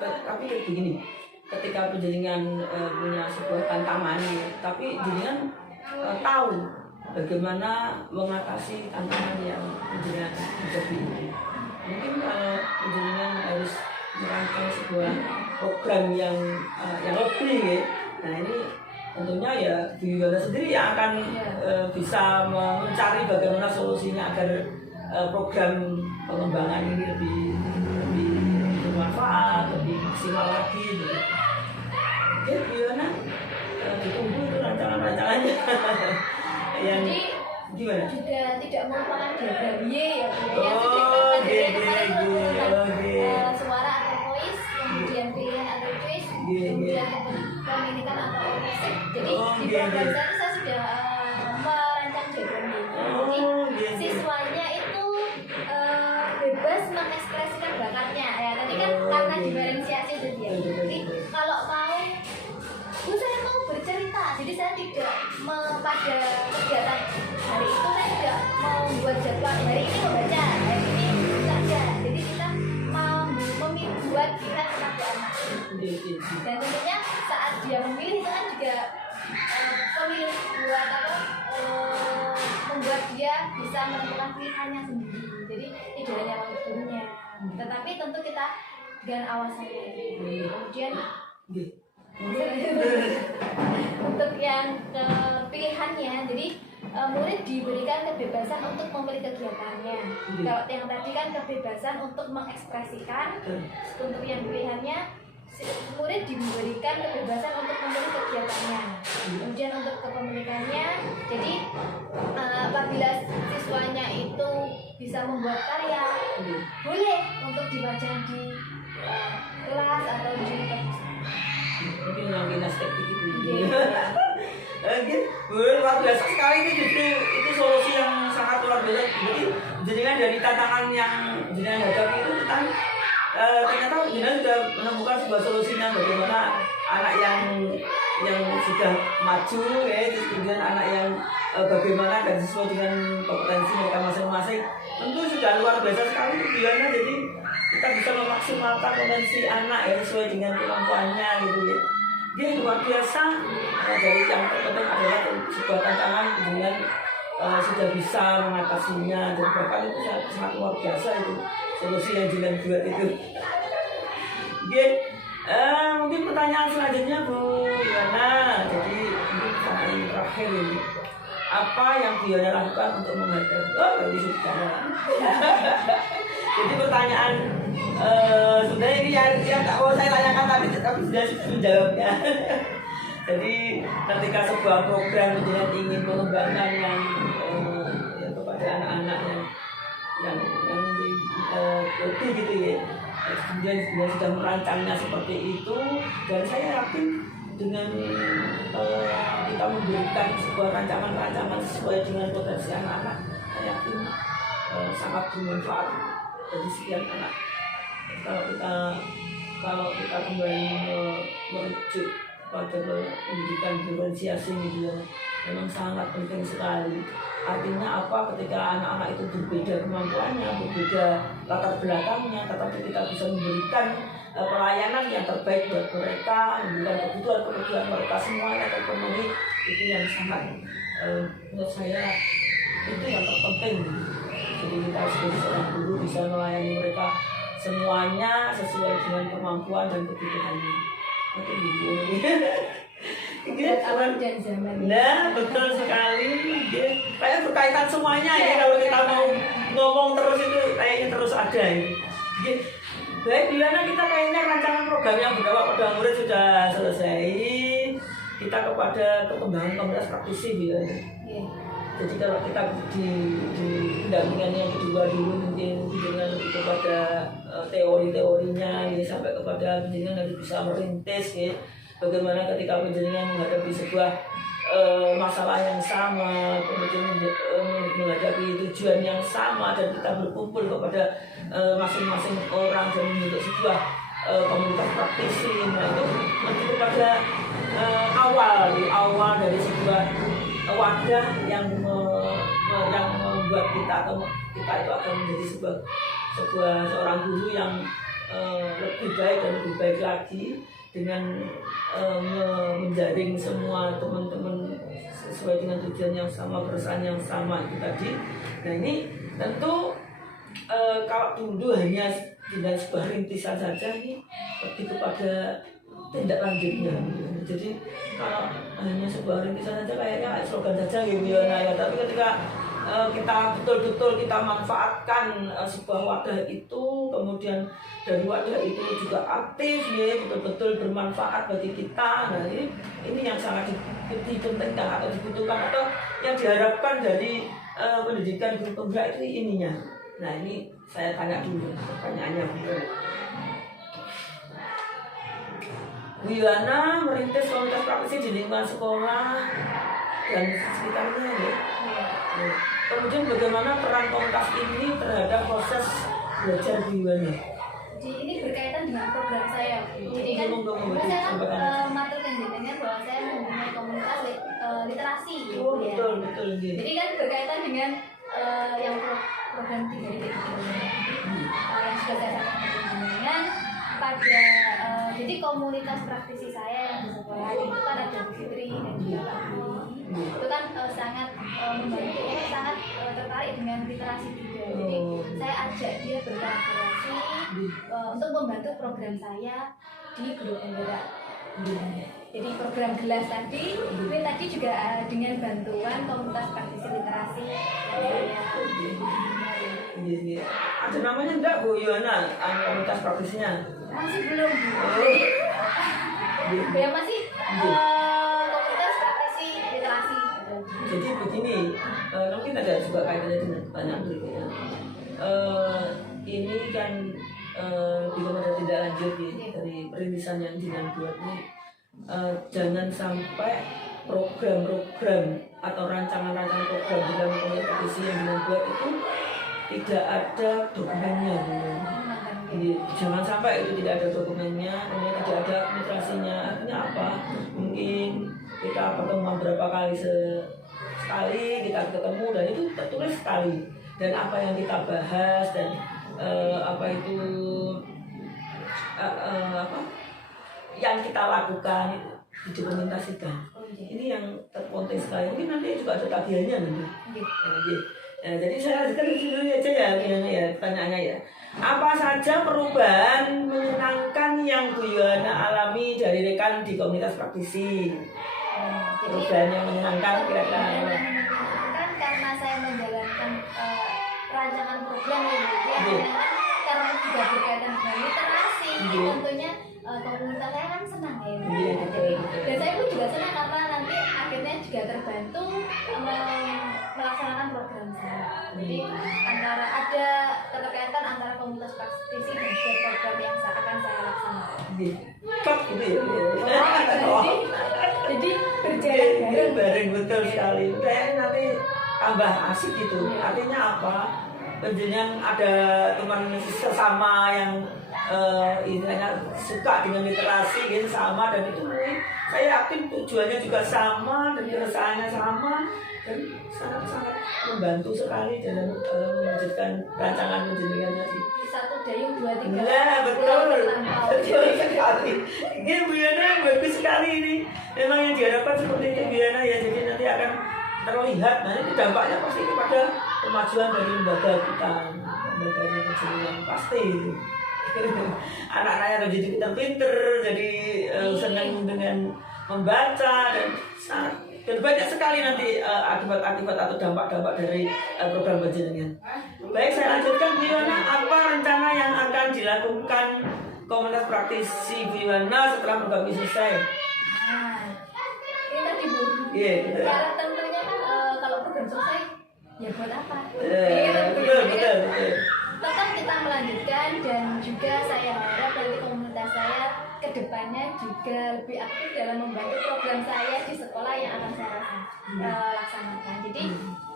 Tapi begini, ketika penjaringan punya sebuah tantangan, tapi jenengan tahu bagaimana mengatasi tantangan yang penjaringan hadapi. Mungkin kalau penjaringan harus merancang sebuah program yang lebih ya. Nah ini tentunya ya Bu Yuliana sendiri yang akan bisa mencari bagaimana solusinya agar program pengembangan ini lebih bermanfaat, lebih maksimal lagi gitu. Oke Bu Yuliana, ditunggu itu rancangan-rancangannya. Yang Jadi gimana? juga tidak merupakan diagram Y ya Bu. Yang Oh, sudah oke. suara atau voice, kemudian pilihan atau choice, Oke. kemudian pemilikan atau musik. Jadi Oh, di program saya sudah merancang diagram Y. Jadi siswanya itu bebas mengekspresikan bakatnya. Ya tadi kan karena diferensiasi itu dia. Jadi kalau mau Bu saya mau bercerita, jadi saya tidak pada kegiatan hari itu saya tidak mau membuat jadwal hari ini membaca, hari ini saja. Jadi kita mau membuat kita kepada anak. Dan tentunya saat dia memilih itu kan juga pemilih buat membuat dia bisa menentukan pilihannya sendiri. Jadi tidak hanya oleh gurunya, tetapi tentu kita dengan awasannya. Kemudian untuk yang pilihannya, jadi murid diberikan kebebasan untuk memilih kegiatannya. Kalau yang tadi kan kebebasan untuk mengekspresikan, untuk yang pilihannya murid diberikan kebebasan untuk memilih kegiatannya. Kemudian untuk kepemilikannya, jadi apabila siswanya itu bisa membuat karya, boleh untuk dipajang di kelas atau di mungkin ngelakuin estetik gitu. Luar biasa sekali ini, justru itu solusi yang sangat luar biasa. Jadi jenengan dari tantangan yang jenengan hadapi itu tentang ternyata jenengan sudah menemukan sebuah solusinya bagaimana anak yang sudah maju ya, terus kemudian anak yang bagaimana dan sesuai dengan kompetensi mereka masing-masing. Tentu sudah luar biasa sekali tujuannya, jadi kita bisa memaksimalkan potensi anak ya sesuai dengan kemampuannya gitu ya. Dia luar biasa. Dari yang terpenting adalah sebuah tantangan dengan sudah bisa mengatasinya, dan bahkan itu sangat luar biasa itu solusi yang jenengan buat itu. Oke, mungkin pertanyaan selanjutnya Bu Yuliana. Jadi mungkin pertanyaan yang terakhir ini, apa yang Bu Yuliana lakukan untuk menghadapi ini sudah. Jadi pertanyaan sebenarnya ini yang tak mau saya tanyakan tapi sudah menjawabnya. Jadi ketika sebuah program dengan ingin mengembangkan yang kepada anak-anak yang lebih gitu ya, kemudian sudah merancangnya seperti itu, dan saya yakin dengan kita memberikan sebuah rancangan-rancangan sesuai dengan potensi anak-anak, saya yakin sangat bermanfaat bagi sekian anak. Kalau kita kembali merujuk pada pendidikan diferensiasi gitu ya, memang sangat penting sekali. Artinya apa? Ketika anak-anak itu berbeda kemampuannya, berbeda latar belakangnya, tetapi kita bisa memberikan pelayanan yang terbaik buat mereka, memberikan kebutuhan mereka semuanya terpenuhi, itu yang sangat menurut saya itu yang terpenting. Jadi kita sebagai seorang guru bisa melayani mereka semuanya sesuai dengan kemampuan dan kebutuhannya. Itu alam dan zaman. Nah, betul sekali. Kayak berkaitan semuanya ya, kalau kita mau ngomong terus itu kayaknya terus ada ya. Baik, Yuliana, kita kayaknya rancangan program yang berdampak pada murid sudah selesai. Kita kepada perkembangan komunitas praktisi ya. Jadi kalau kita di pendampingan yang kedua dulu mungkin dengan lebih kepada teori-teorinya ini sampai kepada penjenengan nanti bisa merintis ya, bagaimana ketika penjenengan menghadapi sebuah masalah yang sama, kemudian menghadapi tujuan yang sama, dan kita berkumpul kepada masing-masing orang dan membentuk sebuah komunitas praktisi. Nah itu nanti kepada awal dari sebuah wadah yang membuat kita atau kita itu akan menjadi seorang guru yang lebih baik dan lebih baik lagi, dengan menjaring semua teman-teman sesuai dengan tujuan yang sama, perusahaan yang sama itu tadi. Nah ini tentu kalau dulu hanya dengan sebuah rintisan saja, ini lebih kepada tindak lanjutnya. Jadi kalau hanya sebuah rintisan saja kayaknya slogan saja gitu ya. Tapi ketika kita betul-betul kita manfaatkan sebuah wadah itu, kemudian dari wadah itu juga aktif ya, betul-betul bermanfaat bagi kita. Nah ini yang sangat dipentingkan atau dibutuhkan atau yang diharapkan dari pendidikan guru penggerak itu ininya. Nah ini saya tanya dulu pertanyaannya betul. Bu Yohana merintis komunitas praktisi di lingkungan sekolah dan sekitarnya ya. Kemudian bagaimana peran komunitas ini terhadap proses belajar Bu Yohana? Jadi ini berkaitan dengan program saya. Jadi kan saya kan matur dengan bahwa saya mempunyai komunitas literasi gitu ya. Betul. Jadi kan berkaitan dengan yang program 3 yang sudah saya sampaikan dengan pada jadi komunitas praktisi saya yang di sekolah itu kan ada Bu Fitri dan juga Pak Budi. Itu kan sangat membantu, sangat tertarik dengan literasi juga. Jadi saya ajak dia berkolaborasi untuk membantu program saya di grup penggerak. Jadi program gelas tadi, ini tadi juga dengan bantuan komunitas praktisi literasi yang saya. Ada namanya enggak Bu Yohana komunitas praktisinya? Masih belum Bu. Jadi ya masih komunitas praktisi literasi. Jadi begini, mungkin ada juga kaitannya dengan banyak berikutnya. Ini kan belum ada tindak lanjut dari perintisan yang Jinan buat ini. Jangan sampai program-program atau rancangan-rancangan program di dalam komunitas praktisi yang Jinan buat itu tidak ada dokumennya. Jadi, jangan sampai itu tidak ada dokumennya, kemudian tidak ada administrasinya. Artinya apa? Mungkin kita pertemuan berapa kali sekali kita ketemu dan itu tertulis sekali, dan apa yang kita bahas dan apa itu apa yang kita lakukan itu didokumentasikan. Ini yang terpenting sekali. Mungkin nanti juga ada tagihannya nanti. Jadi saya lanjutkan dulu aja ya, ya pertanyaannya ya. Apa saja perubahan menyenangkan yang Bu Yohana alami dari rekan di komunitas praktisi? Perubahan yang menyenangkan kira-kira. Kan karena saya menjalankan rancangan program ini, karena juga berkaitan dengan literasi, tentunya komunitas saya kan senang ya. Dan saya pun juga senang karena nanti akhirnya juga terbantu melaksanakan program saya. Jadi antara ada keterkaitan antara komunitas praktisi dan juga program yang akan saya laksanakan. Jadi berjalan bareng betul sekali. Nanti tambah asik gitu. Artinya apa? Tentunya ada teman sesama yang intinya suka dengan literasi gitu sama, dan itu saya yakin tujuannya juga sama dan keresahannya sama, dan sangat-sangat membantu sekali dalam mewujudkan rancangan pendidikan tadi. Satu dayung dua tiga. Nah, betul sekali. Ini Bu Yohana bagus sekali ini. Memang yang diharapkan seperti itu Bu Yohana ya. Jadi nanti akan terlihat. Nah ini dampaknya pasti kepada kemajuan dari lembaga kita, lembaga ini pendidikan pasti. Anak-anaknya jadi pinter-pinter, jadi senang dengan membaca dan banyak sekali nanti akibat-akibat atau dampak-dampak dari program pendidikan. Baik, saya lanjutkan Bu Yohana. Apa rencana yang akan dilakukan komunitas praktisi Bu Yohana setelah program ini selesai? Ini tadi Bu. Iya, betul. Karena tentunya kan kalau program selesai, ya buat apa? Betul. Tetap kita melanjutkan, dan juga saya harap nanti komunitas saya kedepannya juga lebih aktif dalam membantu program saya di sekolah yang akan saya laksanakan. Jadi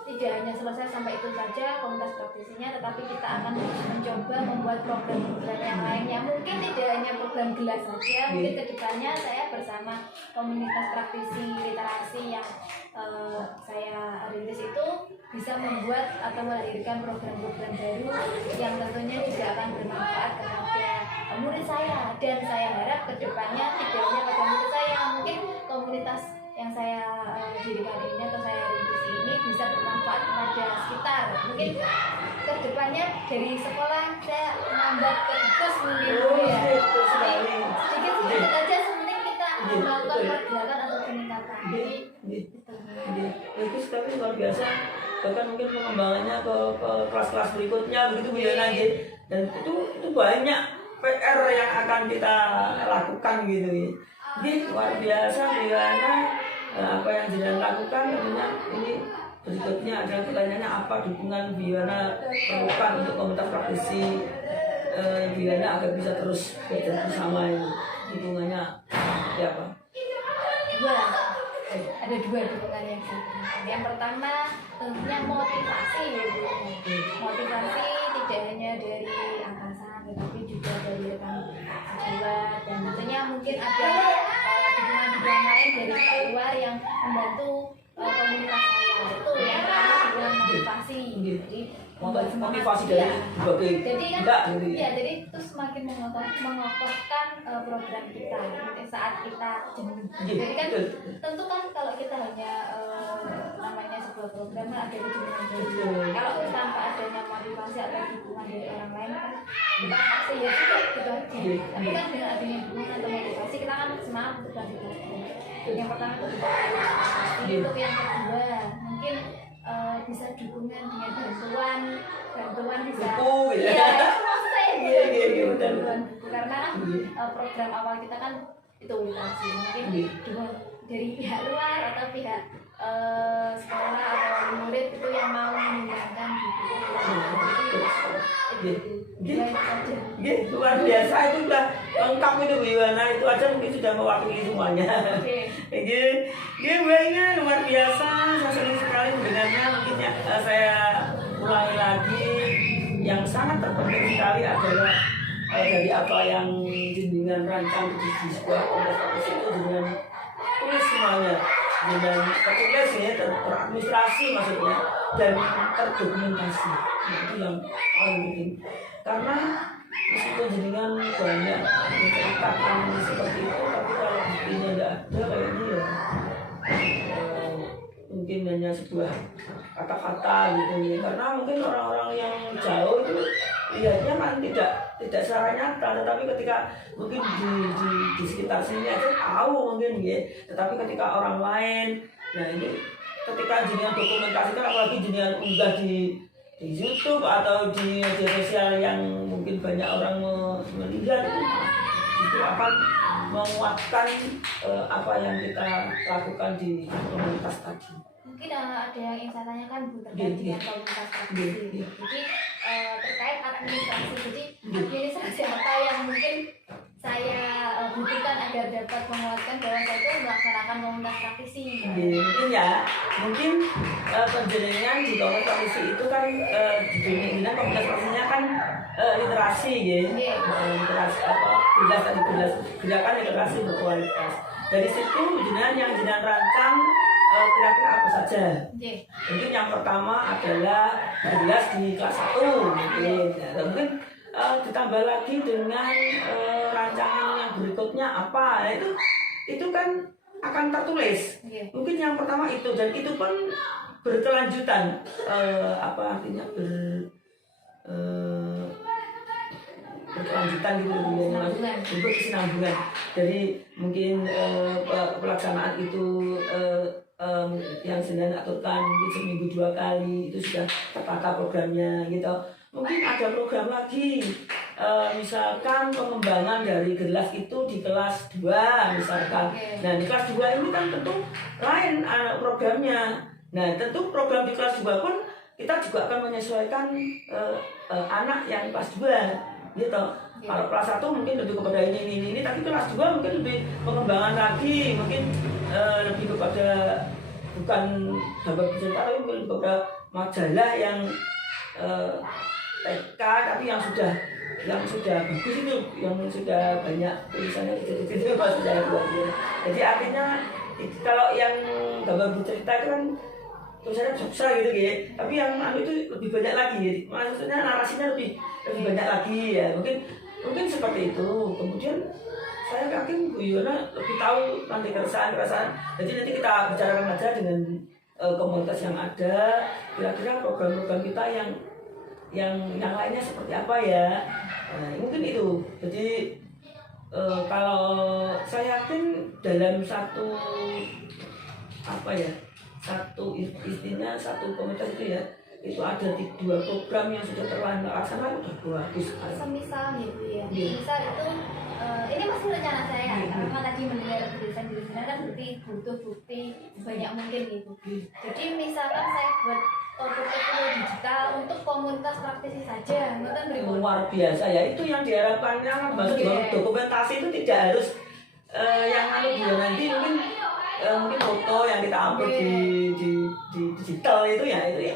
tidak hanya selesai sampai itu saja komunitas praktisinya, tetapi kita akan mencoba membuat program-program yang lainnya. Mungkin tidak hanya program gelas saja, mungkin kedepannya saya bersama komunitas praktisi literasi yang saya rintis itu bisa membuat atau melahirkan program-program baru yang tentunya juga akan bermanfaat kepada murid saya, dan saya harap kedepannya tidak hanya pada murid saya, mungkin komunitas yang saya dirikan ini atau saya rintis ini bisa bermanfaat kepada sekitar. Mungkin kedepannya dari sekolah saya nambah ke kos mungkin ya. Sedikit aja sementing kita melakukan pergerakan atau peningkatan. Itu sekali luar biasa. Bahkan mungkin pengembangannya ke kelas-kelas berikutnya begitu Bu Yana. Dan itu banyak PR yang akan kita lakukan gitu ya. Jadi luar biasa Bu Yana, apa yang jenengan lakukan. Tentunya ini berikutnya adalah pertanyaannya, apa dukungan Bu Yana perlukan untuk komunitas praktisi Bu Yana agar bisa terus bekerja bersama ini. Dukungannya ya apa? Ada dua dukungan yang signifikan. Yang pertama tentunya motivasi ya Bu. Motivasi tidak hanya dari angkatan tetapi juga dari rekan sejawat, dan tentunya mungkin ada dukungan-dukungan lain dari luar yang membantu komunitas saya. Itu yang pertama, dukungan motivasi. Jadi motivasi dari berbagai jadi itu semakin mengokohkan program kita saat kita jenuh. Jadi kan tentu kan kalau kita hanya namanya sebuah program ada kejenuhan. Kalau tanpa adanya motivasi atau dukungan dari orang lain kan kita pasti ya sudah gitu aja. Tapi kan dengan adanya dukungan atau motivasi kita kan semangat untuk lanjut. Yang pertama itu motivasi. Untuk yang kedua mungkin bisa dukungan dengan bantuan bisa bantuan karena program awal kita kan itu literasi, mungkin dukungan dari pihak luar atau pihak sekolah atau murid itu yang mau menyumbangkan luar biasa. Itu udah lengkap itu Bu Yana, itu aja mungkin sudah mewakili semuanya. Banyak luar biasa, saya senang sekali mendengarnya. Mungkin ya, saya ulangi lagi, yang sangat terpenting sekali adalah dari apa yang jenengan rancang di sebuah komunitas itu dengan tulis semuanya, dengan tertulis ya, teradministrasi maksudnya, dan terdokumentasi. Itu yang paling penting, karena meskipun jenengan banyak menceritakan seperti itu, tapi kalau buktinya tidak ada kayaknya ya mungkin hanya sebuah kata-kata gitu ya. Karena mungkin orang-orang yang jauh itu lihatnya kan tidak secara nyata, tetapi ketika mungkin di sekitar sini aja tahu mungkin ya, tetapi ketika orang lain, nah ini ketika jenengan dokumentasikan, apalagi jenengan unggah di YouTube atau di media sosial yang mungkin banyak orang melihat, itu akan menguatkan apa yang kita lakukan di komunitas tadi. Mungkin ada yang ingin saya tanyakan Bu terkait dengan komunitas praktisi. Jadi terkait administrasi, jadi administrasi apa yang mungkin saya butuhkan agar dapat menguatkan bahwa saya itu melaksanakan komunitas praktisi. Mungkin ya, mungkin penjenengan di komunitas praktisi itu kan di komunitas praktisinya kan literasi ya, literasi apa gerakan literasi berkualitas. Dari situ jenengan rancang kira-kira apa saja. Mungkin yang pertama adalah jelas di kelas 1 mungkin ditambah lagi dengan rancangan yang berikutnya apa. Nah, itu kan akan tertulis. Mungkin yang pertama itu, dan itu pun berkelanjutan, apa artinya berkelanjutan gitu ya, untuk kesinambungan. Jadi mungkin pelaksanaan itu yang sedang aturkan seminggu 2 kali itu sudah tertata programnya gitu. Mungkin ada program lagi, misalkan pengembangan dari gelas itu di kelas 2 misalkan. Nah di kelas 2 ini kan tentu lain programnya. Nah tentu program di kelas 2 pun kita juga akan menyesuaikan anak yang kelas 2 gitu. Kalau kelas 1 mungkin lebih kepada ini, tapi kelas 2 mungkin lebih pengembangan lagi, mungkin lebih kepada bukan gambar bercerita, tapi mungkin lebih kepada majalah yang TK, tapi yang sudah bagus itu, yang sudah banyak tulisannya kecil-kecil pas saya buat dia. Jadi artinya kalau yang gambar bercerita itu kan tulisannya susah gitu ya, tapi yang itu lebih banyak lagi ya. Maksudnya narasinya lebih banyak lagi ya, mungkin seperti itu. Kemudian saya yakin Bu Yona lebih tahu nanti keresahan. Jadi nanti kita bicarakan aja dengan komunitas yang ada, kira-kira program-program kita yang lainnya seperti apa ya. Nah, mungkin itu. Jadi kalau saya yakin dalam satu istinya satu komunitas itu ya, itu ada 2 program yang sudah terlaksana udah bagus. Semisal gitu ya. Iya. Misal itu ini masih rencana saya karena tadi mendengar jurusan kan berarti butuh bukti banyak mungkin gitu. Jadi misalkan saya buat portofolio digital untuk komunitas praktisi saja, nonton berikut. Luar biasa ya, itu yang diharapkannya maksudnya dokumentasi itu tidak harus yang nanti mungkin foto yang kita upload di digital itu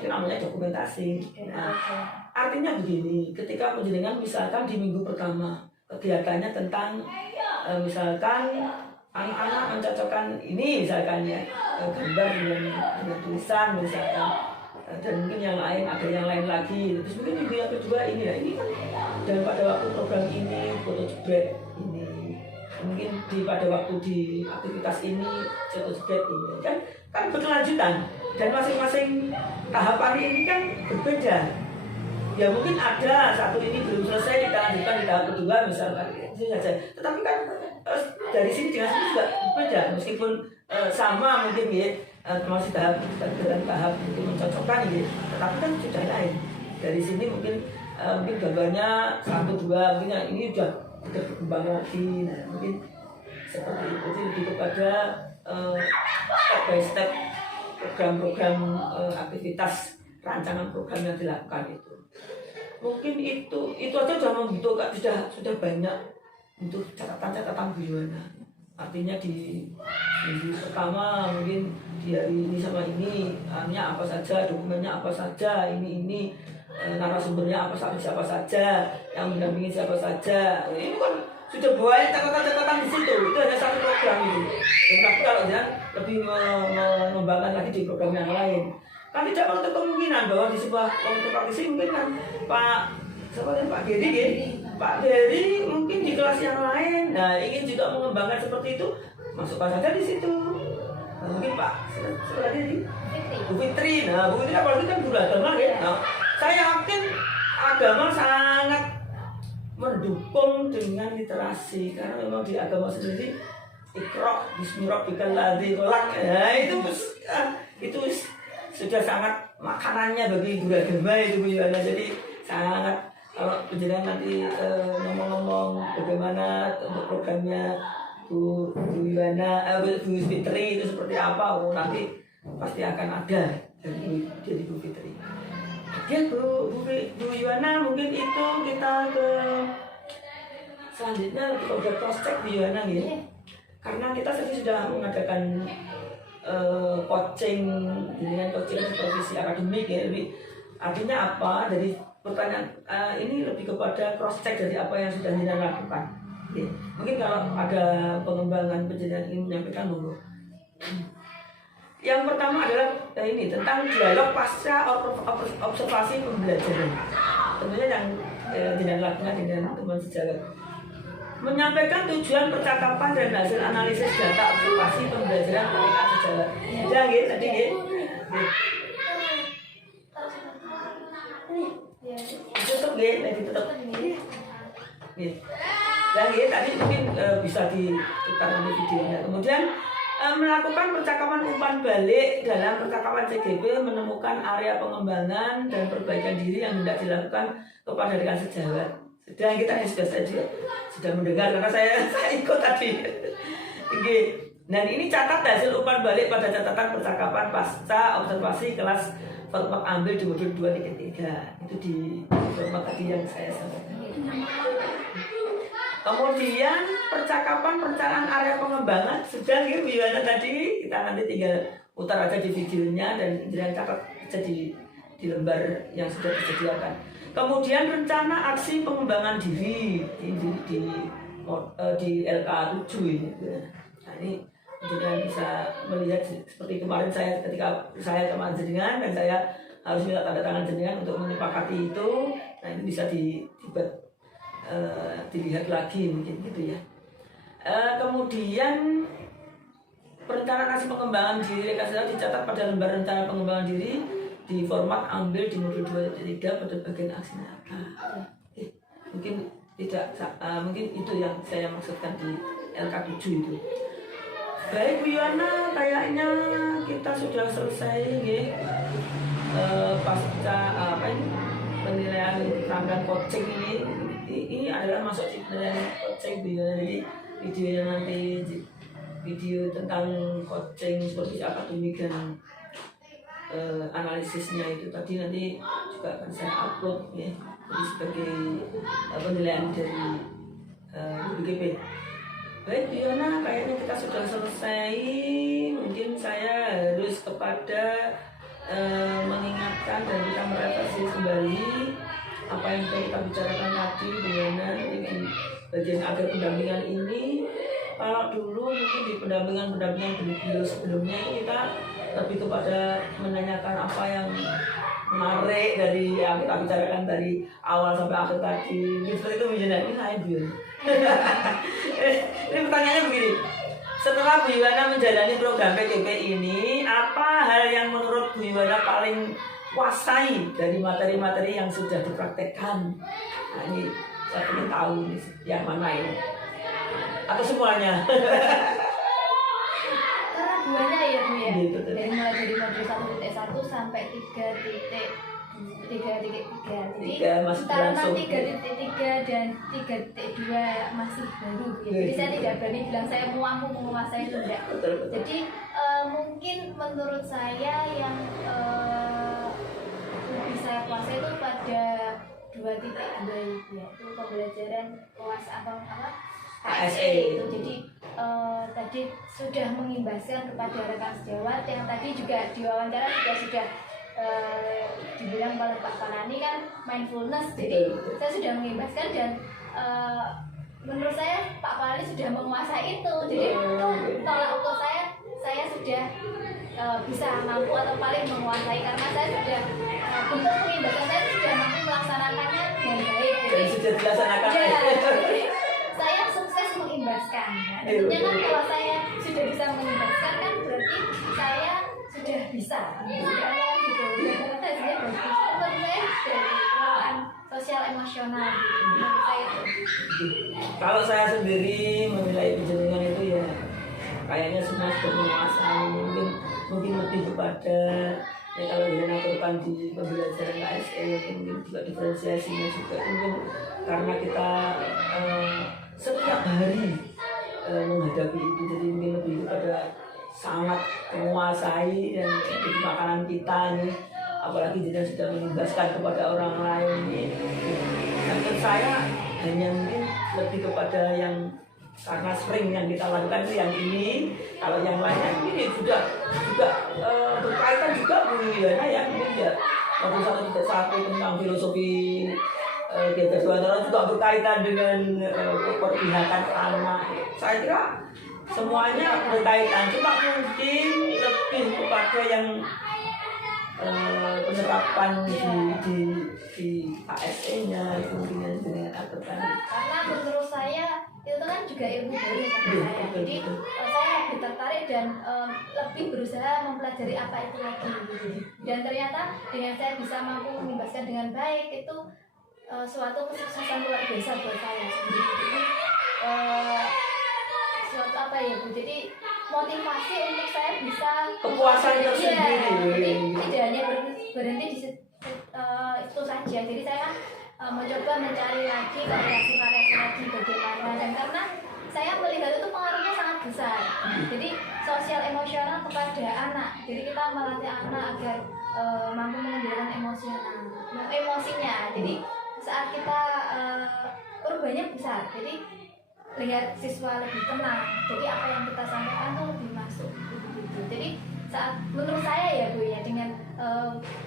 namanya dokumentasi. Nah, artinya begini, ketika penjenengan misalkan di minggu pertama kegiatannya tentang misalkan anak-anak mencocokkan ini misalkan ya gambar dengan tulisan misalkan, dan mungkin yang lain ada yang lain lagi, terus mungkin minggu yang kedua ini kan dan pada waktu program ini foto jebret ini, mungkin pada waktu di aktivitas ini foto jebret ini kan berkelanjutan dan masing-masing tahapan ini kan berbeda. Ya mungkin ada satu ini belum selesai, kita lanjutkan di tahap kedua misalkan itu saja. Tetapi kan dari sini dengan sini juga berbeda, meskipun sama mungkin ya, masih dalam tahap itu mencocokkan gitu, tetapi kan sudah lain. Dari sini mungkin gambarnya 1, 2 mungkin ini sudah berkembang lagi. Nah mungkin seperti itu, jadi lebih kepada step by step program-program aktivitas rancangan program yang dilakukan itu. Mungkin itu aja sudah membutuhkan, sudah banyak untuk catatan Bu Yohana. Artinya di minggu pertama mungkin di hari ini sama ini apa saja, dokumennya apa saja, ini narasumbernya siapa saja, yang mendampingi siapa saja. Ini kan sudah banyak catatan di situ. Itu hanya satu program itu. Tapi kalau jangan lebih mengembangkan lagi di program yang lain. Kan tidak menutup kemungkinan bahwa di sebuah komunitas praktisi mungkin kan Pak Geri mungkin di kelas yang lain, nah ingin juga mengembangkan seperti itu, masukkan saja di situ. Nah, mungkin Pak Bu Fitri, Bu Fitri apalagi kan guru agama ya. Nah, saya yakin agama sangat mendukung dengan literasi, karena memang di agama sendiri Iqra bismi rabbikal ladzi khalaq. Nah, itu sudah sangat makanannya bagi guru agama itu Bu Yohana. Jadi sangat, kalau penjelasan nanti ngomong-ngomong bagaimana untuk programnya Bu Yohana, Bu Fitri itu seperti apa, nanti pasti akan ada dari Bu Fitri. Ya Bu Yohana, mungkin itu kita ke selanjutnya untuk cross check Bu Yohana ya. Karena kita tadi sudah mengadakan coaching supervisi akademik ya, artinya apa dari pertanyaan ini lebih kepada cross check dari apa yang sudah kita lakukan. Ya. Mungkin kalau ada pengembangan penjelasan ini menyampaikan dulu. Yang pertama adalah ini tentang dialog pasca observasi pembelajaran. Tentunya yang tidak lakukan dengan teman sejawat. Menyampaikan tujuan percakapan dan hasil analisis data observasi pembelajaran pemeriksaan sejawat. Ya, gitu tadi gitu. Tutup gitu, ditutup. Gitu. Dan gitu tadi mungkin bisa diputar nanti videonya. Kemudian melakukan percakapan umpan balik dalam percakapan CGP, menemukan area pengembangan dan perbaikan diri yang hendak dilakukan kepada rekan sejawat. Dan kita sudah mendengar karena saya ikut tadi. Dan ini catat hasil umpan balik pada catatan percakapan pasca observasi kelas format ambil di modul 2.3. Itu di format tadi yang saya sampaikan. Kemudian percakapan perencanaan area pengembangan sudah Bu Yohana tadi, kita nanti tinggal putar aja di videonya dan jangan catat aja di lembar yang sudah disediakan. Kemudian rencana aksi pengembangan diri di LK7 ini. Nah ini jenengan bisa melihat seperti kemarin ketika saya sama jenengan dan saya harus minta tanda tangan jenengan untuk menyepakati itu. Nah ini bisa dilihat lagi mungkin gitu ya. Kemudian perencanaan aksi pengembangan diri Rekayasa dicatat pada lembar rencana pengembangan diri di format ambil di modul 2.3 pada bagian aksi nyata. Mungkin tidak, mungkin itu yang saya maksudkan di LK7 itu. Baik Bu Yohana, kayaknya kita sudah selesai ya. Pasca penilaian rangkaian coaching ini adalah masuk di penilaian coaching Bu Yohana. Jadi videonya nanti video tentang coaching seperti akademik dan analisisnya itu tadi nanti juga akan saya upload ya, jadi sebagai penilaian dari BGP. Baik Bu Yohana, kayaknya kita sudah selesai. Mungkin saya harus kepada mengingatkan dan kita merevisi kembali apa yang kita bicarakan tadi Bu Yohana di bagian akhir pendampingan ini. Kalau dulu mungkin di pendampingan beliau sebelumnya kita lebih kepada menanyakan apa yang menarik dari yang kita bicarakan dari awal sampai akhir tadi. Seperti itu Bu Yohana, ini saya Bu Yohana. Ini pertanyaannya begini. Setelah Bu Yohana menjalani program PKP ini, apa hal yang menurut Bu Yohana paling kuasai dari materi-materi yang sudah dipraktekkan? Nah ini saya ingin tahu nih, yang mana ini? Atau semuanya? Karena duanya ya Bu ya. Gitu, Dari mulai dari modul 1.1 sampai 3.3. Jadi masih antara berlangsung. 3.3 dan 3.2 masih baru ya. Jadi saya tidak berani bilang saya mampu menguasai itu enggak. Jadi mungkin menurut saya yang lebih saya kuasai itu pada 2.2 yaitu pembelajaran KSE itu. Jadi tadi sudah mengimbaskan kepada rekan sejawat yang tadi juga diwawancara juga sudah dibilang oleh Pak Panani kan mindfulness. Jadi saya sudah mengimbaskan dan menurut saya Pak Panani sudah menguasai itu. Jadi itu tolak ukur saya sudah bisa mampu atau paling menguasai karena saya sudah bentuk pengimbaskan saya sudah mampu melaksanakannya dengan baik. Dan sudah dilaksanakan. Jadi saya sukses mengimbaskan. Tentunya kan kalau saya sudah bisa mengimbaskan kan berarti saya sudah bisa. Karena gitu. Karena hasilnya bagus. Menurut saya dari pengelolaan sosial emosional. Menurut saya itu. Kalau saya sendiri menilai penjaringan itu ya kayaknya semua sudah menguasai, mungkin lebih kepada ya kalau dengan aku di pembelajaran KSE mungkin juga diferensiasinya juga mungkin karena kita setiap hari menghadapi itu, jadi mungkin lebih kepada sangat menguasai dan jadi makanan kita nih, apalagi dia sudah mengimbaskan kepada orang lain nih. Menurut saya hanya mungkin lebih kepada yang karena sering yang kita lakukan itu yang ini, kalau yang lainnya ini juga berkaitan juga Bu Yohana ya, mungkin ya waktu 1.1 tentang filosofi Gebersuantara juga berkaitan dengan perpihakan anak. Saya kira semuanya berkaitan, cuma mungkin lebih kepada yang penerapan di ASE-nya mungkin dengan aturan. Karena menurut saya itu kan juga ilmu baru bagi saya. Jadi saya lebih tertarik dan lebih berusaha mempelajari apa itu lagi. Dan ternyata dengan saya bisa mampu mengimbaskan dengan baik itu suatu kesuksesan luar biasa buat saya. Jadi suatu apa ya Bu? Jadi motivasi untuk saya bisa kepuasan tersendiri. Jadi tidak hanya berhenti di itu saja. Jadi saya mencoba mencari lagi variasi-variasi lagi bagaimana, dan karena saya melihat itu pengaruhnya sangat besar. Jadi sosial emosional kepada anak. Jadi kita melatih anak agar mampu mengendalikan emosinya. Jadi saat kita perubahannya besar. Jadi lihat siswa lebih tenang. Jadi apa yang kita sampaikan itu lebih masuk. Jadi saat menurut saya ya Bu ya, dengan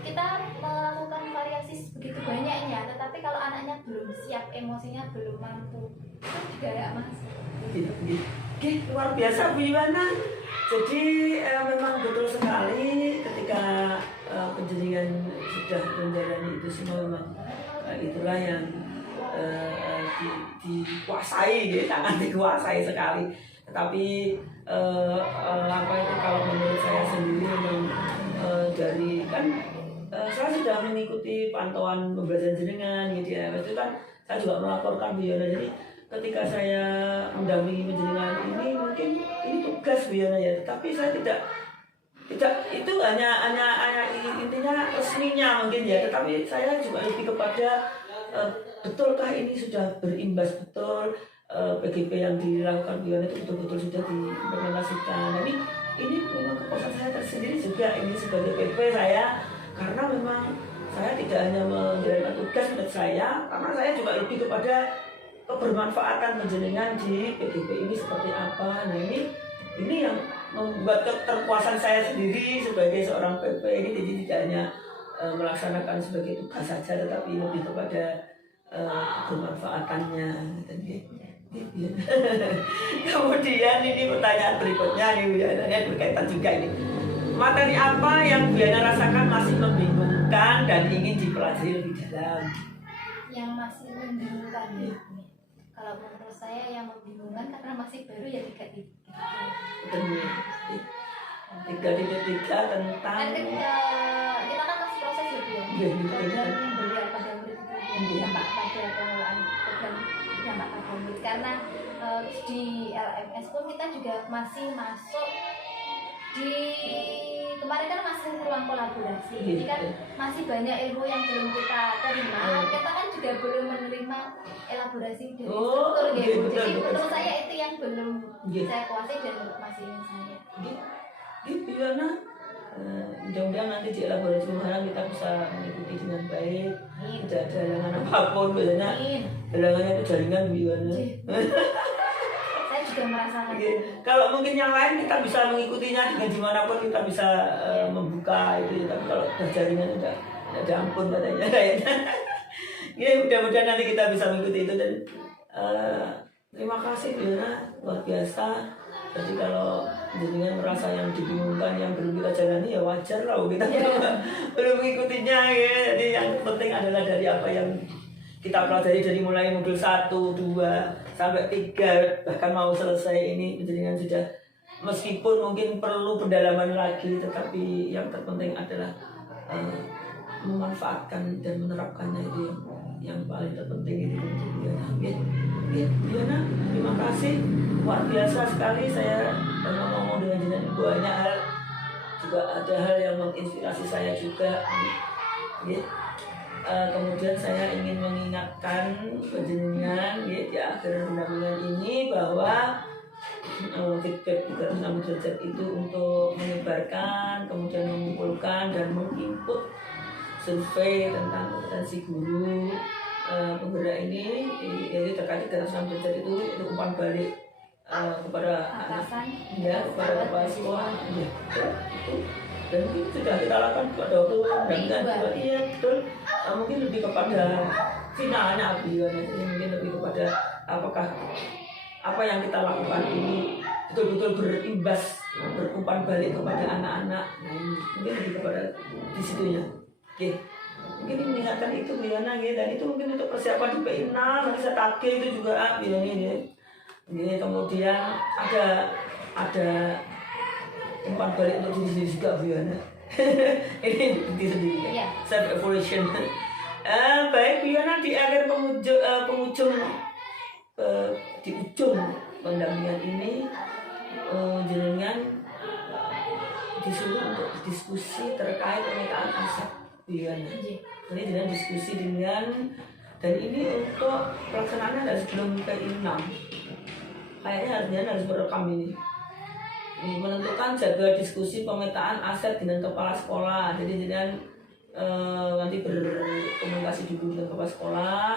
kita melakukan variasi begitu banyaknya, tetapi kalau anaknya belum siap, emosinya belum mampu, itu juga nggak masuk. Oke, luar biasa Bu Yohana. Jadi memang betul sekali ketika penjaringan sudah menjalani itu semua, memang itulah yang dikuasai, ya, sangat dikuasai sekali. Tetapi apa itu kalau menurut saya sendiri memang dari kan saya sudah mengikuti pantauan pembelajaran jenengan gitu ya. Itu kan saya juga melaporkan Bu Yana. Jadi ketika saya mendampingi penjenengan ini mungkin ini tugas Bu Yana ya, tetapi saya tidak itu hanya intinya resminya mungkin ya, tetapi saya juga lebih kepada betulkah ini sudah berimbas betul, PGP yang dilakukan Bu Yana itu betul-betul sudah diimplementasikan. Nah, ini memang kepuasan saya tersendiri juga ini sebagai PP saya, karena memang saya tidak hanya menjalankan tugas menurut saya, karena saya juga lebih kepada kebermanfaatan penjenengan di PGP ini seperti apa. Nah, ini yang membuat keterpuasan saya sendiri sebagai seorang PP ini. Jadi tidak hanya melaksanakan sebagai tugas saja, tetapi lebih kepada kebermanfaatannya dan gitu. Kemudian ini pertanyaan berikutnya nih Bu Yana, berkaitan juga ini. Materi apa yang Bu Yana rasakan masih membingungkan dan ingin dipelajari lebih dalam? Yang masih membingungkan ya. Kalau menurut saya yang membingungkan karena masih baru ya 3.3. Tiga tentang Kan kita kan masih proses ya Bu ya. Program yang beliau pada murid itu dampak pada pengelolaan program dampak pada murid, karena di LMS pun kita juga masih masuk di kemarin kan masih ruang kolaborasi, jadi kan masih banyak ilmu yang belum kita terima. Kita kan juga belum menerima elaborasi dari struktur gitu. Jadi menurut saya itu yang belum saya kuasai dan masih ingin saya. Gitu Yana. Mudah-mudahan nanti di elaborasi malam kita bisa mengikuti dengan baik. Tidak ada halangan apapun, biasanya halangannya itu jaringan Bu Yana. Saya juga merasakan. Kalau mungkin yang lain kita bisa mengikutinya dengan dimanapun kita bisa membuka itu, tapi kalau sudah jaringan udah ada ampun katanya. Ya mudah-mudahan nanti kita bisa mengikuti itu. Dan terima kasih Bu Yana, luar biasa. Jadi kalau jenengan merasa yang dibingungkan yang belum kita jalani ya wajar lah, kita belum mengikutinya ya. Jadi yang penting adalah dari apa yang kita pelajari dari mulai modul 1, 2 sampai 3 bahkan mau selesai ini, jenengan sudah meskipun mungkin perlu pendalaman lagi, tetapi yang terpenting adalah memanfaatkan dan menerapkannya, itu yang paling terpenting itu. Yana, terima kasih, luar biasa sekali. Saya ngomong dengan jenengan banyak hal, juga ada hal yang menginspirasi saya juga. Kemudian saya ingin mengingatkan penjenengan di akhir pendampingan ini bahwa feedback 360 derajat itu untuk menyebarkan, kemudian mengumpulkan dan menginput survei tentang kompetensi guru penggerak ini, jadi terkait 360 derajat itu umpan balik kepada atasan, ya, kepada kepala sekolah, ya, itu. Dan itu sudah kita lakukan pada waktu pendampingan juga, iya betul. Mungkin lebih kepada finalnya mungkin lebih kepada apakah apa yang kita lakukan ini betul-betul berimbas, berumpan balik kepada anak-anak. Nah, ini mungkin lebih kepada di situnya. Oke. Mungkin mengingatkan itu Bu Yana, dan itu mungkin untuk persiapan di PI 6 nanti saya tagih itu juga ini. Kemudian ada umpan balik untuk diri sendiri juga Bu Yana. Ini diri sendiri ya. Self evaluation. Baik Bu Yana, di akhir di ujung pendampingan ini jenengan disuruh untuk diskusi terkait pemetaan aset Bu Yana. Jadi dengan diskusi dan ini untuk pelaksanaannya dari sebelum PI 6. Kayaknya harus merekam ini. Menentukan jadwal diskusi pemetaan aset dengan kepala sekolah. Jadi dengan nanti berkomunikasi dulu dengan kepala sekolah.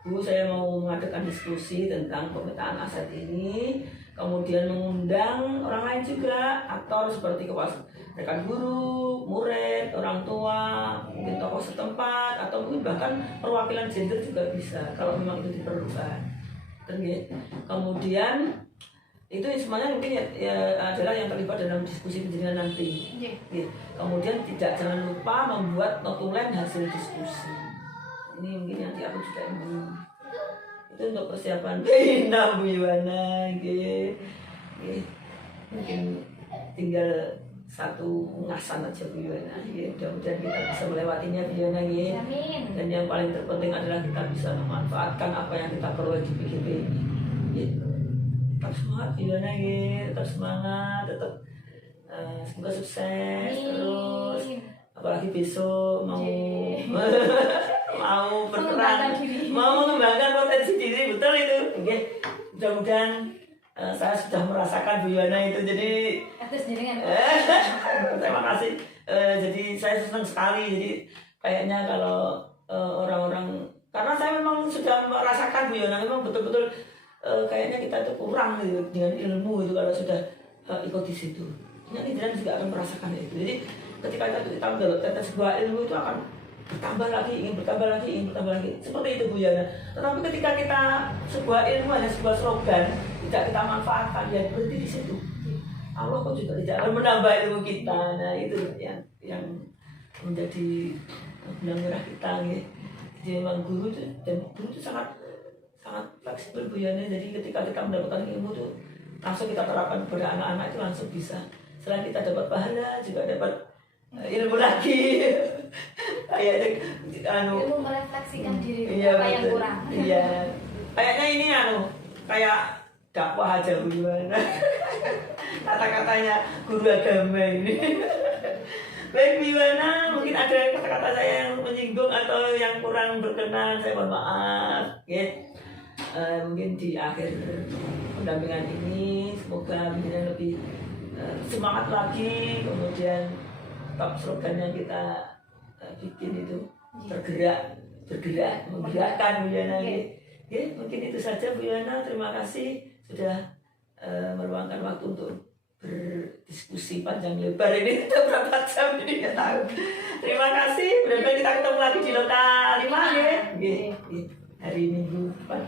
Bu, saya mau mengadakan diskusi tentang pemetaan aset ini, kemudian mengundang orang lain juga, aktor seperti kepala rekan guru, murid, orang tua, mungkin tokoh setempat, atau mungkin bahkan perwakilan gender juga bisa kalau memang itu diperlukan. Kemudian itu semuanya mungkin ya adalah yang terlibat dalam diskusi penjenengan nanti. Kemudian jangan lupa membuat notulen hasil diskusi. Ini mungkin nanti aku juga ingin itu untuk persiapan Bina Bu Yuwana nggih. Nggih. Mungkin tinggal satu ngasan aja Bu Yuwana nggih. Mudah-mudahan kita bisa melewatinya Bu Yuwana nggih. Amin. Dan yang paling terpenting adalah kita bisa memanfaatkan apa yang kita peroleh di PGP ini. Gitu. Tetap semangat Bu Yuwana nggih, tetap semangat, tetap semoga sukses terus. Apalagi besok mau mau berperan, mau mengembangkan potensi diri, betul itu. Oke, mudah-mudahan saya sudah merasakan Bu Yuwana itu, jadi terima kasih. Jadi saya senang sekali. Jadi kayaknya kalau orang-orang, karena saya memang sudah merasakan Bu Yuwana, memang betul-betul kayaknya kita itu kurang gitu, dengan ilmu itu kalau sudah ikut di situ. Nanti dan juga akan merasakan itu. Jadi ketika kita mendapatkan sebuah ilmu itu akan bertambah lagi, ingin bertambah lagi, ingin bertambah lagi. Seperti itu Bu Yana. Tetapi ketika kita sebuah ilmu hanya sebuah slogan, tidak kita manfaatkan, ya berhenti di situ. Allah pun juga tidak akan menambah ilmu kita. Nah itu yang menjadi benang merah kita. Ya. Jadi memang guru itu sangat fleksibel Bu Yana. Jadi ketika kita mendapatkan ilmu itu langsung kita terapkan kepada anak-anak itu langsung bisa. Selain kita dapat pahala, juga dapat ilmu lagi. Kayak ilmu merefleksikan diri iya, apa yang kurang. Iya. Kayaknya ini kayak dakwah aja Bu Yuwana. Kata-katanya guru agama ini. Baik Bu Yuwana, mungkin ada kata-kata saya yang menyinggung atau yang kurang berkenan, saya mohon maaf. Oke. Mungkin di akhir pendampingan ini semoga mungkin lebih semangat lagi, kemudian top slogan yang kita bikin itu bergerak, menggerakkan Bu Yana. Mungkin itu saja Bu Yana. Terima kasih sudah meluangkan waktu untuk berdiskusi panjang lebar ini. Sudah berapa jam ini nggak tahu. Terima kasih. Mudah-mudahan kita ketemu lagi di lokal 5 ya. Hari Minggu depan.